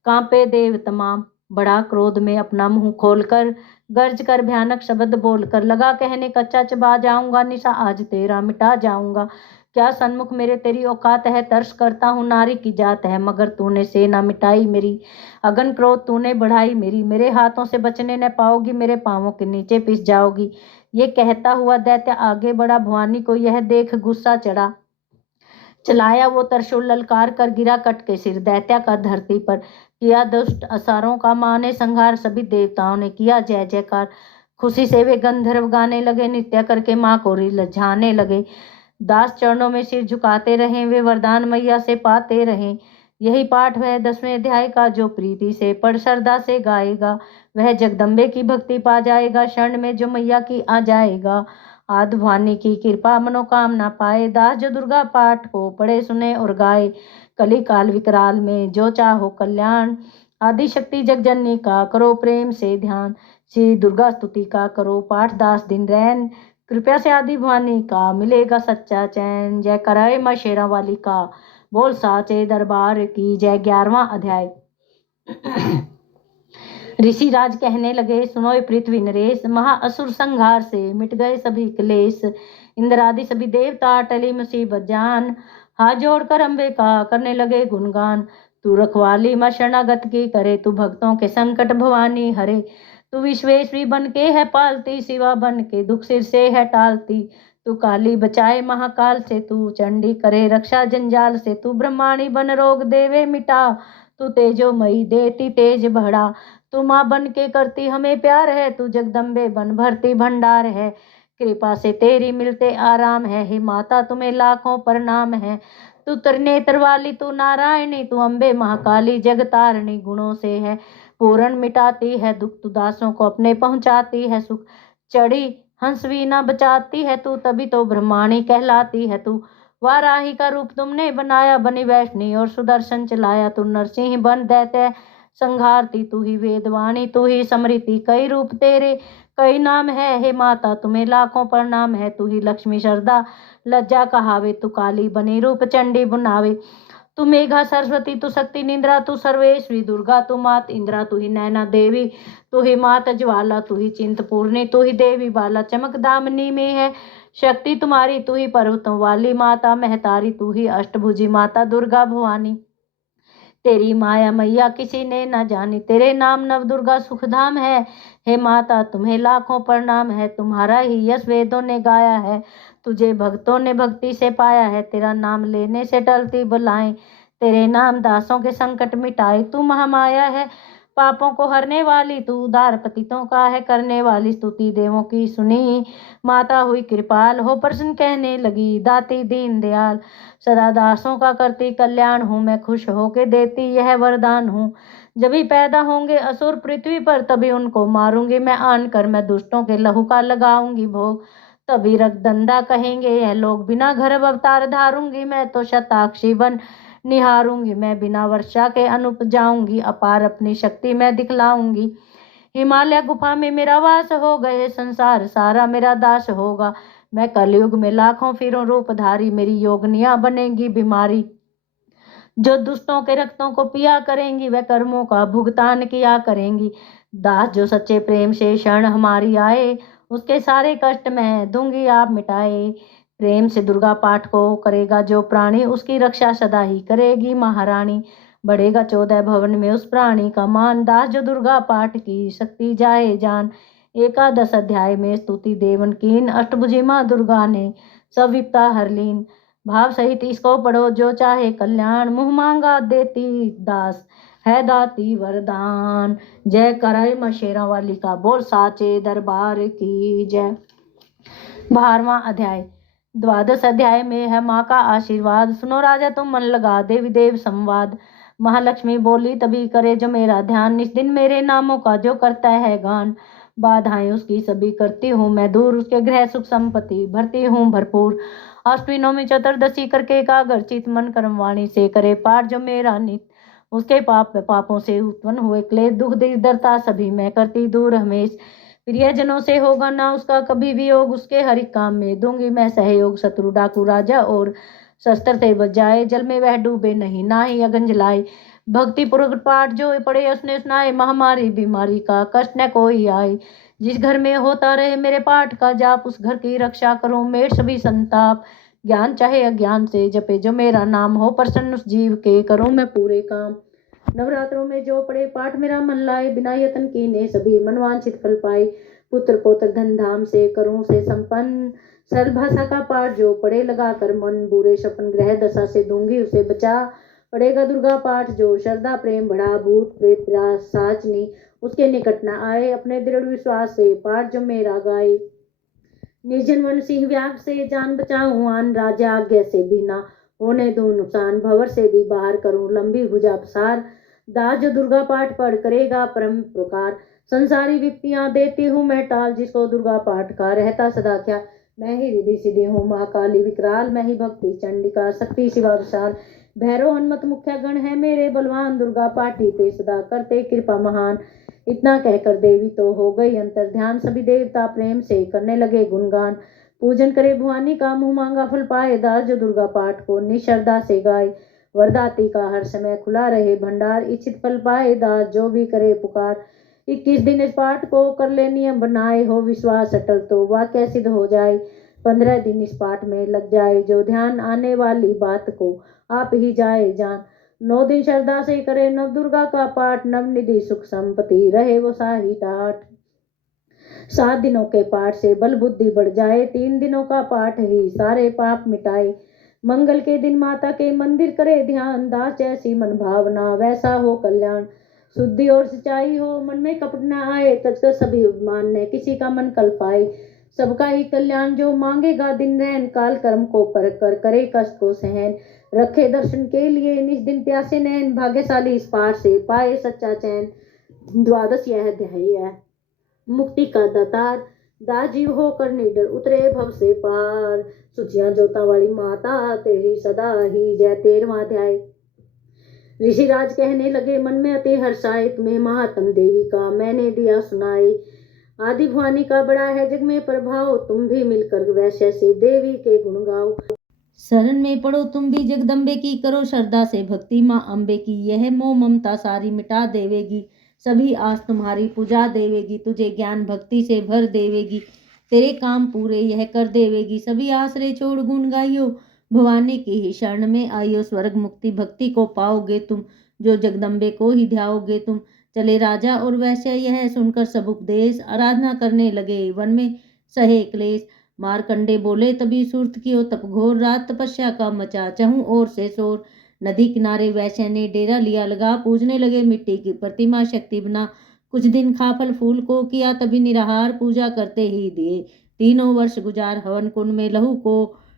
कांपे देव तमाम। बड़ा क्रोध में अपना मुंह खोलकर, गर्ज कर भयानक शब्द बोलकर लगा कहने, कच्चा चबा जाऊंगा निशा आज तेरा मिटा जाऊंगा। क्या सन्मुख मेरे तेरी औकात है, तरस करता हूँ नारी की जात है, मगर तूने सेना मिटाई मेरी, अगन क्रोध तूने बढ़ाई मेरी। मेरे हाथों से बचने न पाओगी, मेरे पांवों के नीचे पिस जाओगी। ये कहता हुआ दैत्य आगे बढ़ा, भवानी को यह देख गुस्सा चढ़ा। चलाया वो त्रिशूल, ललकार कर गिरा कट के सिर दैत्य का धरती पर। किया दुष्ट असुरों का माँ ने संहार, सभी देवताओं ने किया जय जयकार। खुशी से वे गंधर्व गाने लगे, नृत्य करके माँ को रिझाने लगे। दास चरणों में सिर झुकाते रहे, वे वरदान मैया से पाते रहे। यही पाठ वह 10वें अध्याय का जो प्रीति से पढ़ श्रद्धा से गाएगा, वह जगदम्बे की भक्ति पा जाएगा, शरण में जो मैया की आ जाएगा। आदि भवानी की कृपा मनोकामना पाए, दास जो दुर्गा पाठ को पढ़े सुने और गाए। कली काल विकराल में जो चाहो कल्याण, आदि शक्ति जगजननी का करो प्रेम से ध्यान। श्री दुर्गा स्तुति का करो पाठ दास दिन रैन, कृपया से आदि भवानी का मिलेगा सच्चा चैन। जय कराए माँ शेरा वाली का, बोल साचे दरबार की जय। 11वां अध्याय। ऋषि राज कहने लगे, सुनो पृथ्वी नरेश, महाअसुर संहार से मिट गए सभी क्लेश। इंद्र आदि सभी देवता टली मुसीबत जान, हाथ जोड़कर अम्बे का करने लगे गुणगान। तू रखवाली माँ शरणागत की करे, तू भक्तों के संकट भवानी हरे। तू विश्वेश्वरी बन के है पालती, शिवा बन के दुख सिर से है टालती। तू काली बचाए महाकाल से, तू चंडी करे रक्षा जंजाल से। तू ब्रह्माणी बन रोग देवे मिटा, तू तेजोमयी देती तेज बढ़ा। तू माँ बन के करती हमें प्यार है, तू जगदम्बे बन भरती भंडार है। कृपा से तेरी मिलते आराम है, हे माता तुम्हें लाखों प्रणाम है। तू त्रिनेत्र वाली, तू नारायणी, तू अम्बे महाकाली जगतारिणी। गुणों से है पूर्ण मिटाती है दुख, तू दासों को अपने पहुंचाती है सुख। चढ़ी हंस वीणा बचाती है तू, तभी तो ब्रह्माणी कहलाती है तू। वाराही का रूप तुमने बनाया, बनी वैष्णी और सुदर्शन चलाया। तू नरसिंह बन दैत्य संहारती, तू ही वेदवाणी तू ही समृति। कई रूप तेरे कई नाम है, हे माता तुम्हें लाखों प्रणाम है। तू ही लक्ष्मी शारदा लज्जा कहावे, तू काली बनी रूप चंडी बनावे। तू मेघा सरस्वती, तू शक्ति निंद्रा, तू सर्वेश्वरी दुर्गा, तू मात इंद्रा, तू ही नैना देवी, तू ही मात ज्वाला, तू ही चिंतपूर्णी, तू ही देवी बाला। चमक दामिनी में है शक्ति तुम्हारी, तू ही पर्वतों वाली माता महतारी। तू ही अष्टभुजी माता दुर्गा भवानी, तेरी माया मैया किसी ने न जानी। तेरे नाम नव दुर्गा सुखधाम है, हे माता तुम्हें लाखों प्रणाम है। तुम्हारा ही यश वेदों ने गाया है, तुझे भक्तों ने भक्ति से पाया है। तेरा नाम लेने से टलती बलाएं, तेरे नाम दासों के संकट मिटाए। तू महामाया है पापों को हरने वाली, तू उदार पतितों का है करने वाली। स्तुति देवों की सुनी, माता हुई कृपाल, हो प्रसन्न कहने लगी दाती दीन दयाल। सदा दासों का करती कल्याण हूँ, मैं खुश होके देती यह वरदान हूँ। जब भी पैदा होंगे असुर पृथ्वी पर, तभी उनको मारूंगी मैं आन कर। मैं दुष्टों के लहू का लगाऊंगी भोग, तभी रक्तदंडा कहेंगे यह लोग। बिना गर्भ अवतार धारूंगी मैं, तो शताक्षी बन निहारूंगी मैं। बिना वर्षा के अनुप जाऊंगी, अपार अपनी शक्ति मैं दिखलाऊंगी। हिमालय गुफा में मेरा वास हो गए, संसार सारा मेरा दास होगा। मैं कलयुग में लाखों फिरूं रूपधारी, मेरी योगनियां बनेगी बीमारी। जो दुष्टों के रक्तों को पिया करेंगी, वह कर्मों का भुगतान किया करेंगी। दास जो सच्चे प्रेम से शरण हमारी आए, उसके सारे कष्ट मैं दूंगी आप मिटाए। प्रेम से दुर्गा पाठ को करेगा जो प्राणी, उसकी रक्षा सदा ही करेगी महारानी। बढ़ेगा 14 भवन में उस प्राणी का मान, दास जो दुर्गा पाठ की शक्ति जाए जान। एकादश अध्याय में स्तुति देवन कीन, अष्टभुजी माँ दुर्गा ने सब विपदा हर लीन। भाव सहित इसको पढ़ो जो चाहे कल्याण, मुँह मांगा देती दास है दाती वरदान। जय कराई माँ शेरा वाली का, बोल साचे दरबार की जय। 12वां अध्याय। द्वादश अध्याय में है माँ का आशीर्वाद। सुनो राजा तुम मन लगा, देवी देव संवाद। महालक्ष्मी बोली तभी करे जो मेरा ध्यान, निस दिन मेरे नामों का जो करता है गान। बाधाएं उसकी सभी करती हूँ मैं दूर, उसके गृह सुख संपत्ति भरती हूँ भरपूर। अष्टमी नवमी चतुर्दशी करके एकाग्र चित मन कर्म वाणी से करे पाठ जो मेरा नित। उसके पापों से उत्पन्न हुए क्लेश दुख दरिद्रता सभी मैं करती दूर हमेश। प्रियजनों से होगा ना उसका कभी वियोग, उसके हर एक काम में दूंगी मैं सहयोग। शत्रु डाकू राजा और शस्त्र से बजाए, जल में वह डूबे नहीं ना ही अगन जलाए। भक्ति पूर्वक पाठ जो पढ़े उसने सुनाए, महामारी बीमारी का कष्ट न कोई आए। जिस घर में होता रहे मेरे पाठ का जाप, उस घर की रक्षा करूं मेरे सभी संताप। ज्ञान चाहे अज्ञान से जपे जो मेरा नाम, हो प्रसन्न उस जीव के करूं मैं पूरे काम। नवरात्रों में जो पढ़े पाठ मेरा मन लाए, बिना यतन कीने सभी मनवांछित फल पाए। पुत्र पौत्र धन धाम से करूं से संपन्न, सरल भाषा का पाठ जो पढ़े लगा कर मन। बुरे सपन ग्रह दशा से दूंगी उसे बचा, पढ़ेगा दुर्गा पाठ जो श्रद्धा प्रेम बढ़ा। भूत प्रेत साचनी उसके निकट न आए, अपने दृढ़ विश्वास से पाठ जो मेरा गाए। निर्जन वन सिंह व्याघ्र से जान बचाऊं आन, राजा आज्ञा से भी ना होने दूं नुकसान। भंवर से भी बाहर करूं लंबी भुजा पसार, दास जो दुर्गा पाठ पढ़ करेगा परम प्रकार। संसारी विपत्तियां देती हूँ मैं टाल, जिसको दुर्गा पाठ का रहता सदा ख्याल। मैं ही रिद्धि सिद्धि हूँ महाकाली विकराल, मैं ही भक्ति चंडिका शक्ति शिवा विशाल। भैरव हनुमत मुख्य गण है मेरे बलवान, दुर्गा पाठी पे सदा करते कृपा महान। इतना कहकर देवी तो हो गई अंतर ध्यान, सभी देवता प्रेम से करने लगे गुणगान। पूजन करे भवानी का, मुँह मांगा फल पाए, दास जो दुर्गा पाठ को निश्रद्धा से गाए। वरदाती का हर समय खुला रहे भंडार, इच्छित फल पाए दास जो भी करे पुकार। 21 दिन इस पाठ को कर ले नियम बनाए, हो विश्वास अटल तो वाक्य सिद्ध हो जाए। 15 दिन इस पाठ में लग जाए जो ध्यान, आने वाली बात को आप ही जाए जान। 9 दिन श्रद्धा से करे नव दुर्गा का पाठ, नव निधि सुख संपत्ति रहे वो साही टाट। 7 दिनों के पाठ से बल बुद्धि बढ़ जाए, 3 दिनों का पाठ ही सारे पाप मिटाए। मंगल के दिन माता के मंदिर करे ध्यान, दास जैसी मन भावना वैसा हो कल्याण। शुद्धि और सच्चाई हो मन में कपट न आए, तत्कर सभी अभिमान न किसी का मन कल पाए। सबका ही कल्याण जो मांगेगा दिन रैन, काल कर्म को परख कर करे कष्ट को सहन। रखे दर्शन के लिए निज दिन प्यासे नैन, भाग्यशाली इस पाठ से पाए सच्चा चैन। द्वादश यह अध्याय है। मुक्ति का दातार दाजीव होकर निडर उतरे भव से पार, सुचियां जोता वाली माता तेरी सदा ही जय। 13वां अध्याय। ऋषिराज कहने लगे मन में अति हर्षाए, तुम्हें महात्म देवी का मैंने दिया सुनाए। आदि भवानी का बड़ा है जग में प्रभाव, तुम भी मिलकर वैश्य से देवी के गुण गाओ। शरण में पड़ो तुम भी जगदम्बे की, करो श्रद्धा से भक्ति माँ अम्बे की। यह मोह ममता सारी मिटा देवेगी, सभी आस तुम्हारी पूजा देवेगी। तुझे ज्ञान भक्ति से भर देवेगी, तेरे काम पूरे यह कर देवेगी। सभी आश्रय छोड़ गुण गाइयो, भवानी की ही शरण में आइयो। स्वर्ग मुक्ति भक्ति को पाओगे तुम, जो जगदम्बे को ही ध्याओगे तुम। चले राजा और वैश्य यह सुनकर सब उपदेश, आराधना करने लगे वन में सहे क्लेश। मारकंडे बोले तभी सुरत कियो तप घोर, रात तपस्या का मचा चहूं ओर से शोर। नदी किनारे वैश्य ने डेरा लिया लगा, पूजने लगे मिट्टी की प्रतिमा शक्ति बना। कुछ दिन खा फल फूल को किया तभी निराहार, पूजा करते ही दिए 3 वर्ष गुजार। हवन कुंड में लहू को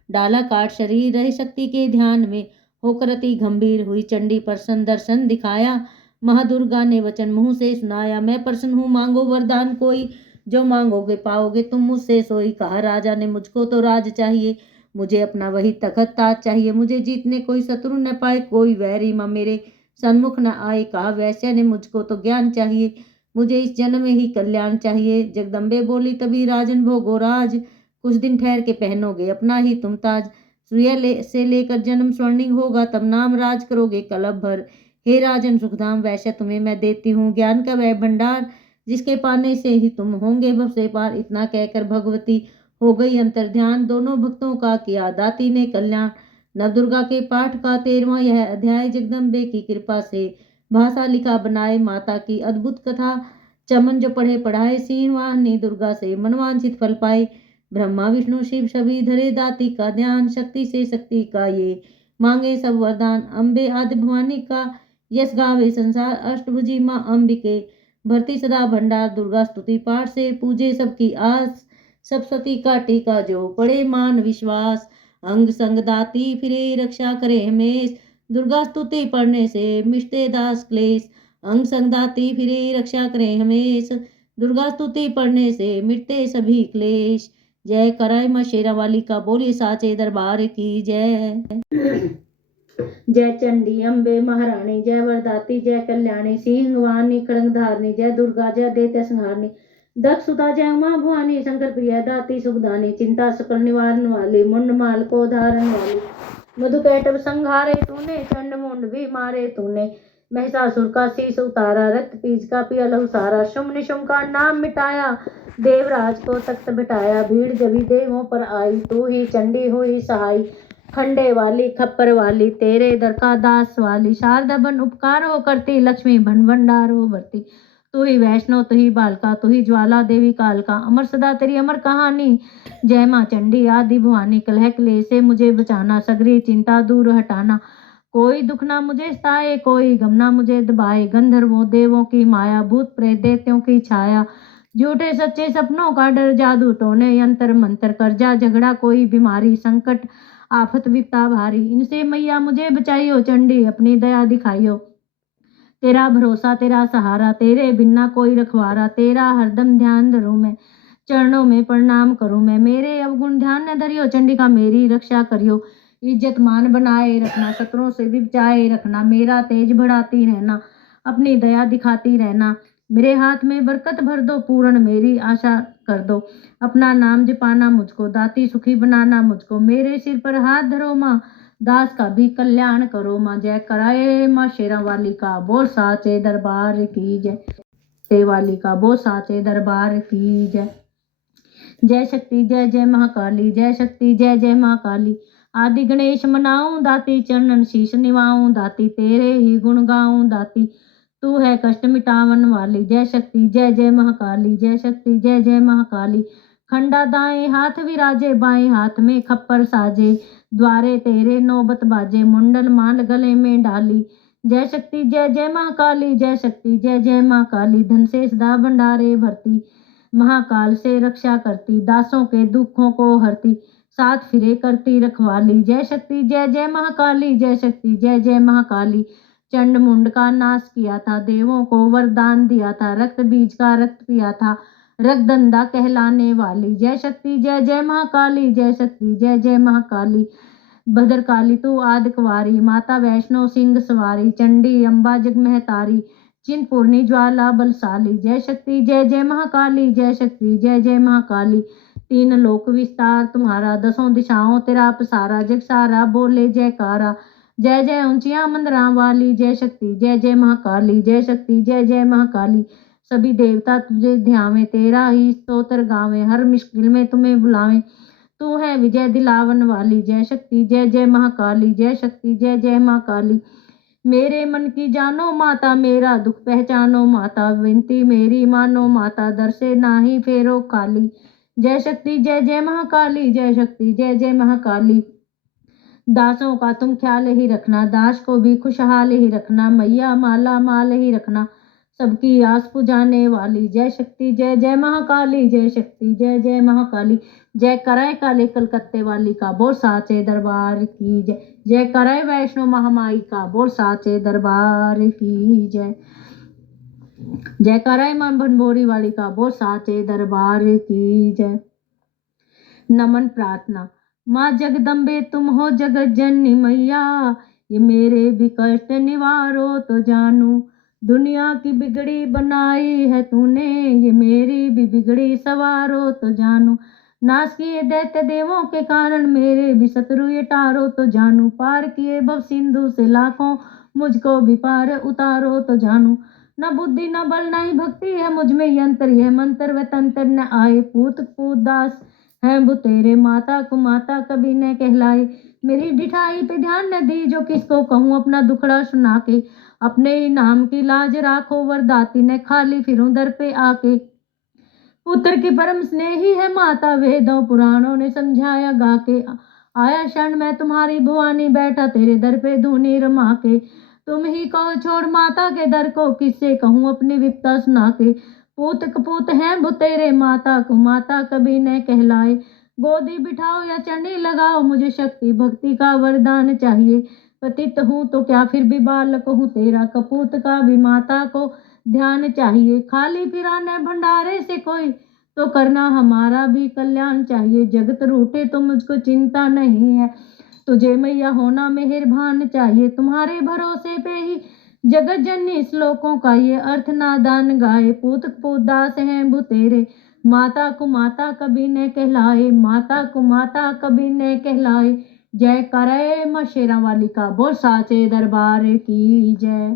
डाला काट, शरीर रहे शक्ति के ध्यान में। होकर अति गंभीर हुई चंडी प्रसन्न, दर्शन दिखाया महादुर्गा ने वचन मुंह से सुनाया। मैं प्रसन्न हूँ मांगो वरदान कोई, जो मांगोगे पाओगे तुम मुझसे सोई। कहा राजा ने मुझको तो राज चाहिए, मुझे अपना वही तखत ताज चाहिए। मुझे जीतने कोई शत्रु न पाए, कोई वैरी माँ मेरे सन्मुख न आए। कहा वैश्य ने मुझको तो ज्ञान चाहिए, मुझे इस जन्म में ही कल्याण चाहिए। जगदम्बे बोली तभी राजन भोगो राज, कुछ दिन ठहर के पहनोगे अपना ही तुम ताज। सूर्य से लेकर जन्म स्वर्णिम होगा, तब नाम राज करोगे कलप भर। हे राजन सुखधाम वैश्य तुम्हें मैं देती हूँ ज्ञान का वह भंडार, जिसके पाने से ही तुम होंगे भव से पार। इतना कहकर भगवती हो गई अंतर ध्यान, दोनों भक्तों का किया दाती ने कल्याण। नवदुर्गा के पाठ का 13वां यह अध्याय, जगदम्बे की कृपा से भाषा लिखा बनाए माता की अद्भुत कथा। चमन जो पढ़े पढ़ाए, सीन वाहनी दुर्गा से मनवांछित फल पाए। ब्रह्मा विष्णु शिव सभी धरे दाती का ध्यान, शक्ति से शक्ति का ये मांगे सब वरदान। अम्बे आदि भवानी का यश गावे संसार, अष्टभुजी माँ अम्बिके भरती सदा भंडार। दुर्गा स्तुति पाठ से पूजे सबकी आस, सप्तशती का टीका जो पड़े मान विश्वास। अंग संग दाती फिरे रक्षा करे हमेश, दुर्गा स्तुति पढ़ने से मिटते दास क्लेश। अंग संग दाती फिरे रक्षा करे हमेश, दुर्गा स्तुति पढ़ने से मिटते सभी क्लेश। जय कराय माँ शेरा वाली का, बोली साचे दरबार की जय। जय चंडी अम्बे महारानी, जय वरदाती जय कल्याणी। सिंह वाणी खड़ंग धारणी, जय दुर्गा जय दैत्य संहारणी। दक्ष सुता जय उमा भवानी, शंकर प्रिय दाती सुखदानी। चिंता सकल निवारण वाली, मुंड माल को धारण वाली। मधुकैटभ संहारे तूने, चंड मुंड भी मारे तूने। महिषासुर का शीश उतारा, रक्त बीज का पिया लहू सारा। शुम्भ निशुम्भ का नाम मिटाया, देवराज को तख्त बिठाया। भीड़ जभी देवों पर आई, तू ही चंडी हुई सहाय। खंडे वाली खप्पर वाली, तेरे दर का दास वाली। शारदा बन उपकार हो करती, लक्ष्मी भन भंडार हो भरती। तू ही वैष्णव तू ही बालका, तू ही ज्वाला देवी कालका। अमर सदा तेरी अमर कहानी, जय माँ चंडी आदि भवानी। कलह क्लेश से मुझे बचाना, सगरी चिंता दूर हटाना। कोई दुख ना मुझे सताए, कोई गम ना मुझे दबाए। गंधर्वों देवों की माया, भूत प्रेत दैत्यों की छाया। झूठे सच्चे सपनों का डर, जादू टोने यंत्र मंत्र। कर्जा झगड़ा कोई बीमारी, संकट आफत विपता भारी। इनसे मैया मुझे बचाइयो, चंडी अपनी दया दिखाइयो। तेरा भरोसा तेरा सहारा, तेरे बिना कोई रखवारा। तेरा हरदम ध्यान धरूं मैं, चरणों में प्रणाम करूं मैं। मेरे अवगुण ध्यान न धरियो, चंडिका मेरी रक्षा करियो। इज्जत मान बनाए रखना, शत्रुओं से भी बचाए रखना। मेरा तेज बढ़ाती रहना, अपनी दया दिखाती रहना। मेरे हाथ में बरकत भर दो, पूर्ण मेरी आशा कर दो। अपना नाम जपाना मुझको, दाती सुखी बनाना मुझको। मेरे सिर पर हाथ धरो माँ, दास का भी कल्याण करो माँ। जय कराए माँ शेरा वाली का, बोल साचे दरबार की जय। शेरा वाली का, बोल साचे दरबार की जय। जय शक्ति जय जय महाकाली, जय शक्ति जय जय महाकाली। आदि गणेश मनाऊं, दाती चरणन शीश निवाऊं। दाती तेरे ही गुण गाऊं, दाती तू है कष्ट मिटावन वाली। जय शक्ति जय जय महाकाली, जय शक्ति जय जय महाकाली। खंडा दाएं हाथ विराजे, बाएं हाथ में खप्पर साजे। द्वारे तेरे नौबत बाजे, मुंडल माल गले में डाली। जय शक्ति जय जय महाकाली, जय शक्ति जय जय महाकाली। धन से सदा भंडारे भरती, महाकाल से रक्षा करती। दासों के दुखों को हरती, साथ फिरे करती रखवाली। जय शक्ति जय जय महाकाली, जय शक्ति जय जय महाकाली। चंड मुंड का नाश किया था, देवों को वरदान दिया था। रक्त बीज का रक्त पिया था, रक्तदंडा कहलाने वाली। जय शक्ति जय जय महाकाली, जय शक्ति जय जय महाकाली। भद्रकाली तू आदि कुंवारी, माता वैष्णो सिंह सवारी। चंडी अम्बा जग महतारी, चिंतपूर्णी ज्वाला बलशाली। जय शक्ति जय जय महाकाली, जय शक्ति जय जय महाकाली। तीन लोक विस्तार तुम्हारा, दसों दिशाओं तेरा पसारा। जग सारा बोले जयकारा, जय जय ऊंचिया मंदिरा वाली। जय शक्ति जय जय महाकाली, जय शक्ति जय जय महाकाली। सभी देवता तुझे ध्यावे, तेरा ही स्तोत्र गावे। हर मुश्किल में तुम्हें बुलावे, तू है विजय दिलावन वाली। जय शक्ति जय जय महाकाली, जय शक्ति जय जय महाकाली। मेरे मन की जानो माता, मेरा दुख पहचानो माता। विनती मेरी मानो माता, दर से नाही फेरो खाली। जय शक्ति जय जय महाकाली, जय शक्ति जय जय महाकाली। दासों का तुम ख्याल ही रखना, दास को भी खुशहाल ही रखना। मैया माला माल ही रखना, सबकी आस पुजाने वाली। जय शक्ति जय जय महाकाली, जय शक्ति जय जय महाकाली। जय कराए काले कलकत्ते वाली का, बोल साचे दरबार की जय। जय कराए वैष्णो महामाई का, बोल साचे दरबार की जय। जय कराए मां भनभोरी वाली का, बोल साचे दरबार की जय। नमन प्रार्थना। माँ जगदम्बे तुम हो जगत जननी मैया, ये मेरे भी कष्ट निवारो तो जानू। दुनिया की बिगड़ी बनाई है तूने, ये मेरी भी बिगड़ी सवारो तो जानू। नाश किए दैत्य देवों के कारण, मेरे भी शत्रु ये टारो तो जानू। पार किए भव सिंधु से लाखों, मुझको भी पार उतारो तो जानू। न बुद्धि न बल न ही भक्ति है मुझ में, यंत्र यह मंत्र व तंत्र न आए। पूत पूत दास है वो तेरे, माता को माता कभी न कहलाए। मेरी डिठाई पे ध्यान न दी, जो किसको कहूँ अपना दुखड़ा सुना के। अपने ही नाम की लाज राखो, वरदाती न खाली फिरूं दर पे आके। पुत्र की परम स्नेही है माता, वेदों पुराणों ने समझाया गा के। आया क्षण मैं तुम्हारी भवानी, बैठा तेरे दर पे धूनी रमा के। तुम ही कहो छोड़ माता के दर को, किससे कहूँ अपनी विपता सुना के। पूत कपूत हैं वो तेरे, माता को माता कभी न कहलाए। गोदी बिठाओ या चरणी लगाओ, मुझे शक्ति भक्ति का वरदान चाहिए। पतित हूँ तो क्या फिर भी बालक हूँ तेरा, कपूत का भी माता को ध्यान चाहिए। खाली फिरा न भंडारे से कोई, तो करना हमारा भी कल्याण चाहिए। जगत रूठे तो मुझको चिंता नहीं है, तुझे मैया होना मेहरबान चाहिए। तुम्हारे भरोसे पे ही जगत जननी श्लोकों का ये अर्थ नादान गाए। पूत पूत दास हैं वो तेरे, माता को माता कभी न कहलाए। माता को माता कभी न कहलाए। जय करे मां शेरा वाली का, बोल साचे दरबार की जय।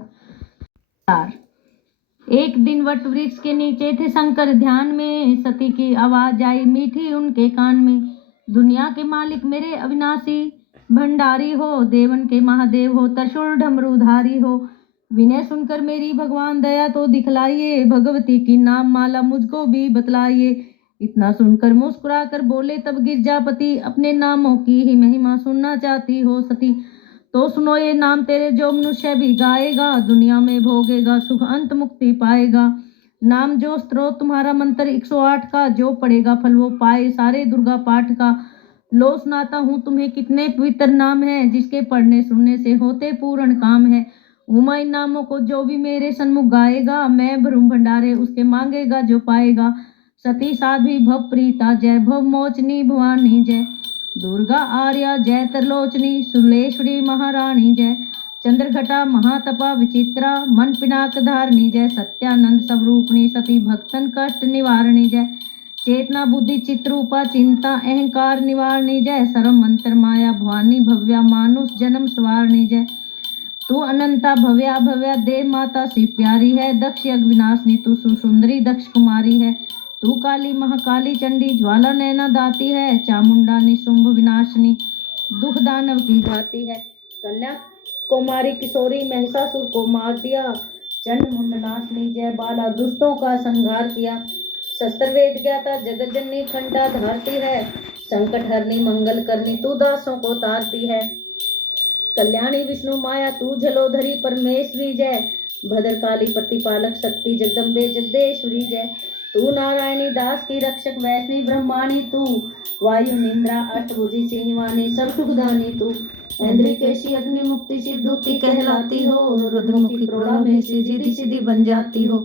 एक दिन वट वृक्ष के नीचे थे शंकर ध्यान में, सती की आवाज आई मीठी उनके कान में। दुनिया के मालिक मेरे अविनाशी, भंडारी हो देवन के महादेव हो, त्रिशूल डमरूधारी हो। विनय सुनकर मेरी भगवान दया तो दिखलाइए, भगवती की नाम माला मुझको भी बतलाइए। इतना सुनकर मुस्कुरा कर बोले तब गिरजापति, अपने नामों की ही महिमा सुनना चाहती हो सती, तो सुनो ये नाम तेरे जो मनुष्य भी गाएगा, दुनिया में भोगेगा सुख अंत मुक्ति पाएगा। नाम जो स्त्रोत तुम्हारा मंत्र 108 का, जो पढ़ेगा फल वो पाए सारे दुर्गा पाठ का। लो सुनाता हूँ तुम्हें कितने पवित्र नाम है, जिसके पढ़ने सुनने से होते पूर्ण काम है। उमा इन नामों को जो भी मेरे सन्मुख गाएगा, मैं भरूं भंडारे उसके मांगेगा जो पाएगा। सती साध्वी भव प्रीता जय, भव मोचनी भवानी जय। दुर्गा आर्या जय, त्रिलोचनी सुलेश्वरी महारानी जय। चंद्रघटा महातपा विचित्रा, मन पिनाक धारणी जय। सत्यानंद स्वरूपणी सती, भक्तन कष्ट निवारणी जय। चेतना बुद्धि चित्रूपा चिंता अहंकार निवारणी जय। सर्व मंत्र माया भवानी भव्या, मानुष जन्म सवारणी जय। तू अनंता भव्या भव्या देव माता सी प्यारी है, दक्ष यज्ञ विनाशनी तू सुसुंदरी दक्ष कुमारी है। तू काली महाकाली चंडी ज्वाला नैना दाती है, चामुंडा निशुंभ विनाशनी दुख दानव की घाती है। कन्या कुमारी किशोरी महिषासुर को मार दिया, चंड मुंड नाशनी जय। बाला दुष्टों का संहार किया, शस्त्र वेद ज्ञाता जगत जननी खंडा धारती है। संकट हरनी मंगल करनी तू दासों को तारती है। कल्याणी विष्णु माया तू जलोधरी परमेश्वरी जय। भद्रकाली प्रतिपालक शक्ति जगदम्बे जगदेश्वरी जय। तू नारायणी दास की रक्षक वैष्णवी ब्रह्माणी तू। वायु निंद्रा अष्टभुजी सिंहवाणी सब सुखदानी तू। इंद्रिकेशी अग्नि मुक्ति सिद्धूति कहलाती हो। रुद्रमुखी प्रोड़ा में सिद्धि सिद्धि बन जाती हो।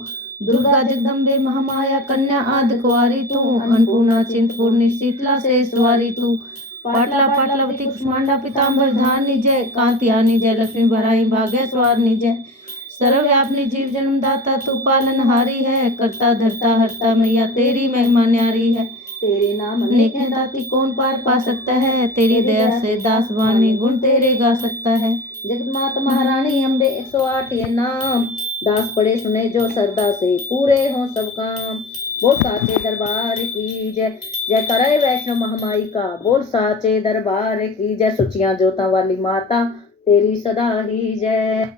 दुर्गा जगदम्बे महामाया कन्या आदि कुंवारी तू। अन्नपूर्णा चिंतपूर्णी शीतला से सवारी तू। पाटला पाटलावती कुष्मांडा पीताम्बर धानी जय। कांतियानी जय लक्ष्मी भराई भाग्य स्वारनी जय। सर्वव्यापनी जीव जन्मदाता तू पालनहारी है। करता धरता हरता मैया तेरी महिमा न्यारी है। तेरे नाम अनेक हैं दाती कौन पार पा सकता है। तेरी दया से दास वाणी गुण तेरे गा सकता है। जगत माता महारानी अम्बे 108 ये नाम। दास पड़े सुने जो श्रद्धा से पूरे हो सब काम। बोल साचे दरबार की जय। जय करे वैष्णव महामाई का। बोल साचे दरबार की जय। सुचियां जोता वाली माता तेरी सदा ही जय।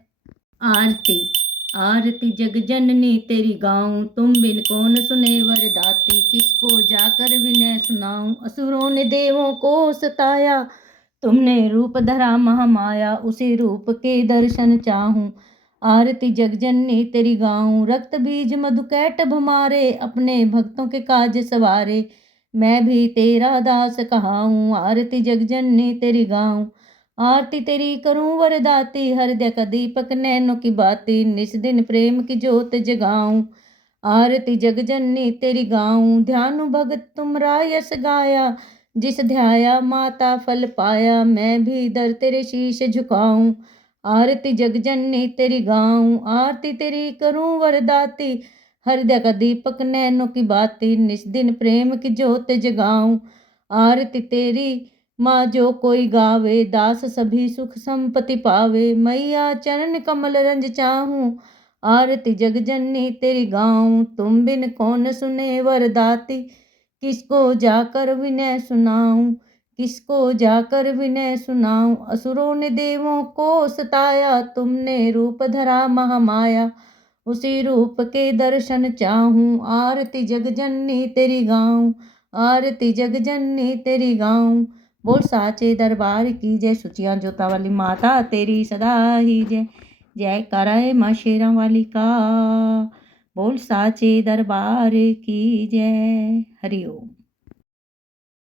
आरती आरती जग जननी तेरी गाऊं। तुम बिन कौन सुने वरदाती। किसको जाकर विनय सुनाऊं। असुरों ने देवों को सताया, तुमने रूप धरा महामाया। उसी रूप के दर्शन चाहूं। आरती जग जननी तेरी गाऊं। रक्त बीज मधु कैटभ मारे, अपने भक्तों के काज सवारे। मैं भी तेरा दास कहाऊं। आरती जग जननी तेरी गाऊं। आरती तेरी करूं वरदाती। हृदय का दीपक नैनों की बाती। निस दिन प्रेम की जोत जगाऊं। आरती जग जननी तेरी गाऊं। ध्यानु भगत तुमरा यस गाया, जिस ध्याया माता फल पाया। मैं भी दर तेरे शीश झुकाऊं। आरती जग जननी तेरी गाऊं। आरती तेरी करूं वरदाती। हृदय का दीपक नैनों की बाती। निस दिन प्रेम की जोत जगाऊं। आरती तेरी माँ जो कोई गावे, दास सभी सुख संपत्ति पावे। मैया चरण कमल रंज चाहूं। आरती जग जननी तेरी गाऊं। तुम बिन कौन सुने वरदाती। किसको जाकर विनय सुनाऊं। किसको जाकर विनय सुनाऊं। असुरों ने देवों को सताया, तुमने रूप धरा महामाया। उसी रूप के दर्शन चाहूं। आरती जग जननी तेरी गाऊं। आरती जग जननी तेरी गाऊं। बोल साचे दरबार की जय। सुचियां जोता वाली माता तेरी सदा ही जय। जय कराए माँ शेरा वाली का। बोल साचे दरबार की जय। हरि ओम।